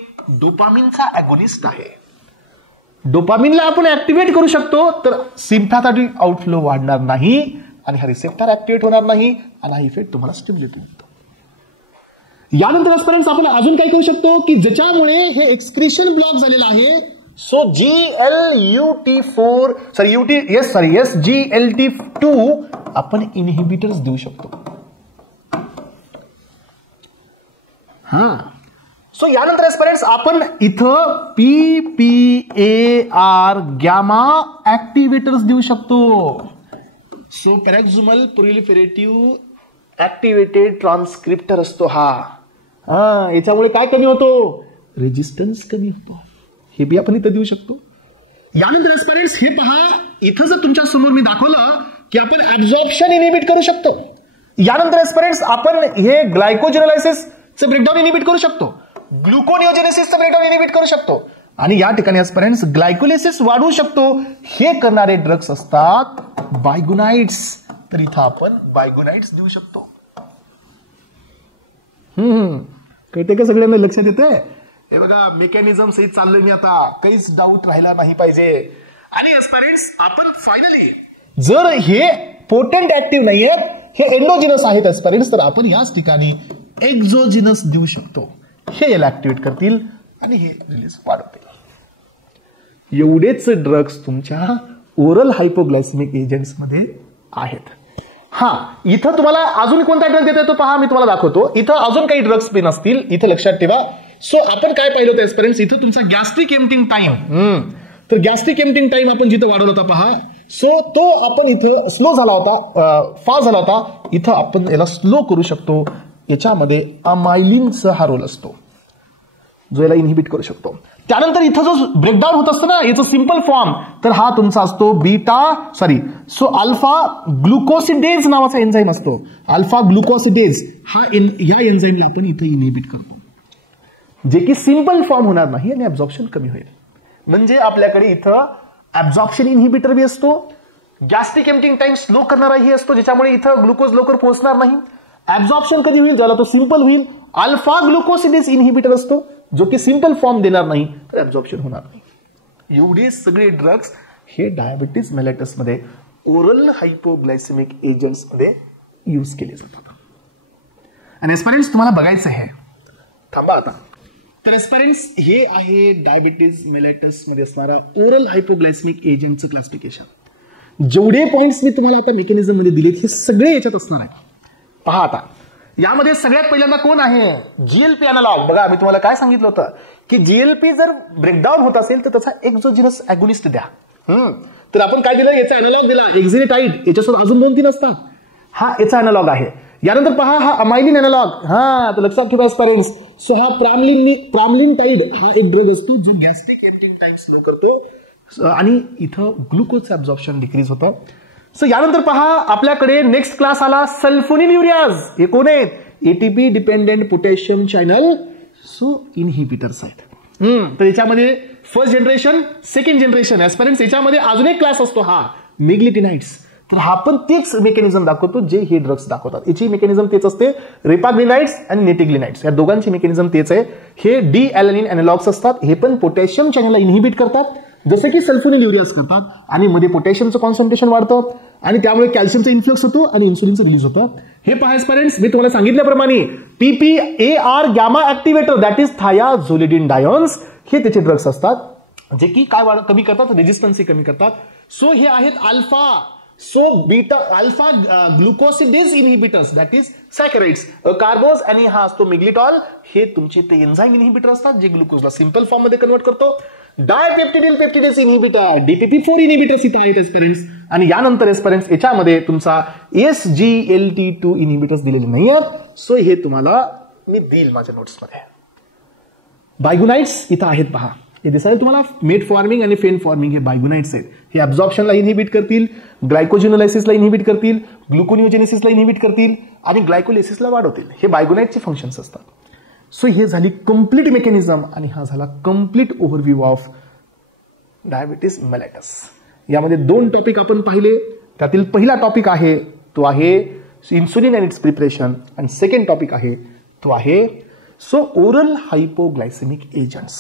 डोपामिनचा अगोनिस्ट आहे. डोपामिनला आपण ऍक्टिव्हेट करू शकतो तर सिम्पॅथेटिक आउटफ्लो वाढणार नाही आणि हा रिसेप्टर ऍक्टिव्हेट होणार नाही आणि हा इफेक्ट तुम्हाला स्टिम्युलेट होतो. यानंतर एस्पिरंट्स आपण अजून काय करू शकतो की ज्याच्यामुळे हे एक्सक्रीशन ब्लॉक झालेलं आहे. सो GLT2 आपण इनहिबिटर्स देऊ शकतो. सो यानंतर एस्पिरंट्स आपण इथं PPAR गॅमा ऍक्टिव्हेटर्स देऊ शकतो. सो पॅराक्झिमल प्रोलिफेरेटिव्ह ऍक्टिव्हेटेड ट्रान्सक्रिप्टर असतो याच्यामुळे काय कमी होतो, रेजिस्टन्स कमी होतो. हे बी आपण इथं देऊ शकतो. यानंतर एस्पिरंट्स हे पहा, इथं जर तुमच्या समोर मी दाखवलं की आपण ऍब्झॉर्प्शन इनहिबिट करू शकतो. यानंतर एस्पिरंट्स आपण हे ग्लायकोजेनोलायसिसचं ब्रेकडाऊन इनहिबिट करू शकतो, ग्लुकोनिओजेनेसिसचं ब्रेकडाऊन इनहिबिट करू शकतो आणि या ठिकाणी एस्पिरंट्स ग्लायकोलिसिस वाढवू शकतो. हे करणारे ड्रग्स असतात बायगुनाइड्स. तर इथं आपण बायगुनाइड्स देऊ शकतो. कळते का सगळ्यांना, लक्षात येते? हे बघा मेकॅनिझम सहित चाललोय मी आता, काहीच डाऊट राहिला नाही पाहिजे. आणि एस्पिरंट्स आपण फायनली जर हे पोटेंट ऍक्टिव्ह नाहीये, हे एंडोजिनस आहेत एस्पिरंट्स, तर आपण याच ठिकाणी एक्झोजिनस देऊ शकतो. हे याला ऍक्टिव्हेट करतील आणि हे रिलीज वाढवतील. एवढेच ड्रग्स तुमच्या ओरल हायपोग्लायसेमिक एजंट्स मध्ये आहेत. इथं तुम्हाला अजून कोणता ड्रग देता येतो पहा, मी तुम्हाला दाखवतो. इथं अजून काही ड्रग्स पण असतील, इथं लक्षात ठेवा. सो आपण काय पाहिलं होतं एस्पिरंट्स, इथं तुमचा गॅस्ट्रिक एम्प्टिंग टाइम, तर गॅस्ट्रिक एम्प्टिंग टाइम आपण जिथं वाढवला होता पहा, सो तो आपण इथे स्लो झाला होता, फास्ट झाला होता. इथं आपण याला स्लो करू शकतो. याच्यामध्ये अमायलिनचा हा रोल असतो जो याला इनहिबिट करू शकतो. त्यानंतर इथं जो ब्रेकडाऊन होत असतं ना, याचं सिंपल फॉर्म, तर हा तुमचा असतो अल्फा ग्लुकोसिडेज नावाचा एन्झाईम असतो. अल्फा ग्लुकोसिडेज ह्या एन्झाईमला आपण इथं इनहिबिट करतो, जे की सिंपल फॉर्म होणार नाही आणि ऍब्झॉर्प्शन कमी होईल. म्हणजे आपल्याकडे इथं ऍब्झॉर्प्शन इनहिबिटर बी असतो, गॅस्ट्रिक एम्प्टिंग टाइम स्लो करणाराही असतो, ज्याच्यामुळे इथं ग्लुकोज लवकर पोहोचणार नाही. ऍब्झॉर्प्शन कधी होईल, ज्याला तो सिंपल होईल. अल्फा ग्लुकोसिडेज इनहिबिटर असतो, जो की सिंपल फॉर्म देणार नाही, तर ऍब्झॉर्प्शन होणार नाही. एवढे सगळे ड्रग्स हे डायबिटीज मेलेटस मध्ये ओरल हायपोग्लायसेमिक एजंट्स मध्ये यूज केले जातात. आणि एस्पिरंट्स तुम्हाला बघायचं आहे, थांबा आता. तर एस्पिरंट्स हे आहे डायबिटीज मेलेटस मध्ये असणारा ओरल हायपोग्लायसेमिक एजंटचं क्लासिफिकेशन. जेवढे पॉइंट्स मी तुम्हाला आता मेकॅनिझम मध्ये दिलेत, हे सगळे याच्यात असणार आहे. पहा आता, यामध्ये सगळ्यात पहिल्यांदा कोण आहे, GLP अॅनालॉग. बघा मी तुम्हाला काय सांगितलं होतं की GLP जर ब्रेकडाऊन होत असेल तर त्याचा एक्झोजिनस अॅगोनिस्ट द्या. तर आपण काय दिलं, याचा अॅनालॉग दिला एक्झिनेटाइड, याच्यासोबत अजून 2-3 असतात. हा याचा अॅनालॉग आहे. यानंतर पहा हा अमायलिन अॅनालॉग, तर लक्षात ठेवा एस्पिरंट्स. सो हा प्रामलिनटाइड हा एक ड्रग असतो जो गॅस्ट्रिक एम्प्टिंग टाइम स्लो करतो आणि इथं ग्लुकोजचं ऍब्झॉर्प्शन डिक्रीज होतं. सो यानंतर पहा आपल्याकडे नेक्स्ट क्लास आला सल्फोनिल्युरियाज. हे कोण आहेत, ATP dependent potassium channel inhibitors आहेत. तर याच्यामध्ये फर्स्ट जनरेशन, सेकंड जनरेशन. एस्पिरंट्स याच्यामध्ये अजून एक क्लास असतो हा निग्लिटिनाइड्स. तर हा पण तेच मेकॅनिझम दाखवतो जे हे ड्रग्स दाखवतात. याची मेकॅनिझम तेच असते, रेपाग्लिनाइड्स आणि नेटिग्लिनाइड्स या दोघांची मेकॅनिझम तेच आहे. हे डी ॲलॅनिन अॅनालॉग्स असतात, हे पण पोटॅशियम चॅनलला इनहिबिट करतात. जसे की सल्फोनिल युरियाज करतात आणि मध्ये पोटॅशियमचं कॉन्सन्ट्रेशन वाढतं आणि त्यामुळे कॅल्शियमचा इन्फ्लक्स होतो आणि इन्सुलिनचं रिलीज होतं. हे पहा एस्पायरंट्स, मी तुम्हाला सांगितल्याप्रमाणे PPAR गॅमा ऍक्टिव्हेटर दॅट इज थायाझोलिडिन डायोन्स हे त्याचे ड्रग्स असतात जे की काय कमी करतात, रेजिस्टन्स कमी करतात. सो हे आहेत alpha beta alpha glucosidase inhibitors that is saccharides carbose आणि हा असतो मिग्लिटॉल. हे तुमचे ते एन्झाईम इनहिबिटर असतात जे ग्लुकोजला सिंपल फॉर्म मध्ये कन्वर्ट करतो. डायपेप्टिडिल पेप्टिडेज इनहिबिटर DPP4 इनहिबिटर्स इथं आहेत एस्पेरेंट्स. आणि यानंतर एस्पेरेंट्स याच्यामध्ये तुमचा SGLT2 इनहिबिटर्स दिलेले नाही आहेत. सो हे तुम्हाला मी देईल माझ्या नोट्समध्ये. बायगुनाइट्स इथं आहेत पहा, हे दिसायला तुम्हाला मेट फॉर्मिंग आणि फेन फॉर्मिंग हे बायगुनाइट्स आहेत. हे ऍब्झॉर्प्शनला इनहिबिट करतील, ग्लायकोजिनोलायसिसला इनहिबिट करतील, ग्लुकोनिओजेनेसिसला इनहिबिट करतील आणि ग्लायकोलिसिसला वाढवतील. हे बायगुनाइटचे फंक्शन्स असतात. सो हे झाली कंप्लीट मेकॅनिझम आणि हा झाला complete overview of diabetes mellitus. यामध्ये 2 टॉपिक आपण पाहिले. त्यातील पहिला टॉपिक आहे तो आहे इन्सुलिन अँड इट्स प्रिपरेशन आणि सेकंड टॉपिक आहे तो आहे ओरल हायपोग्लायसेमिक एजंट्स.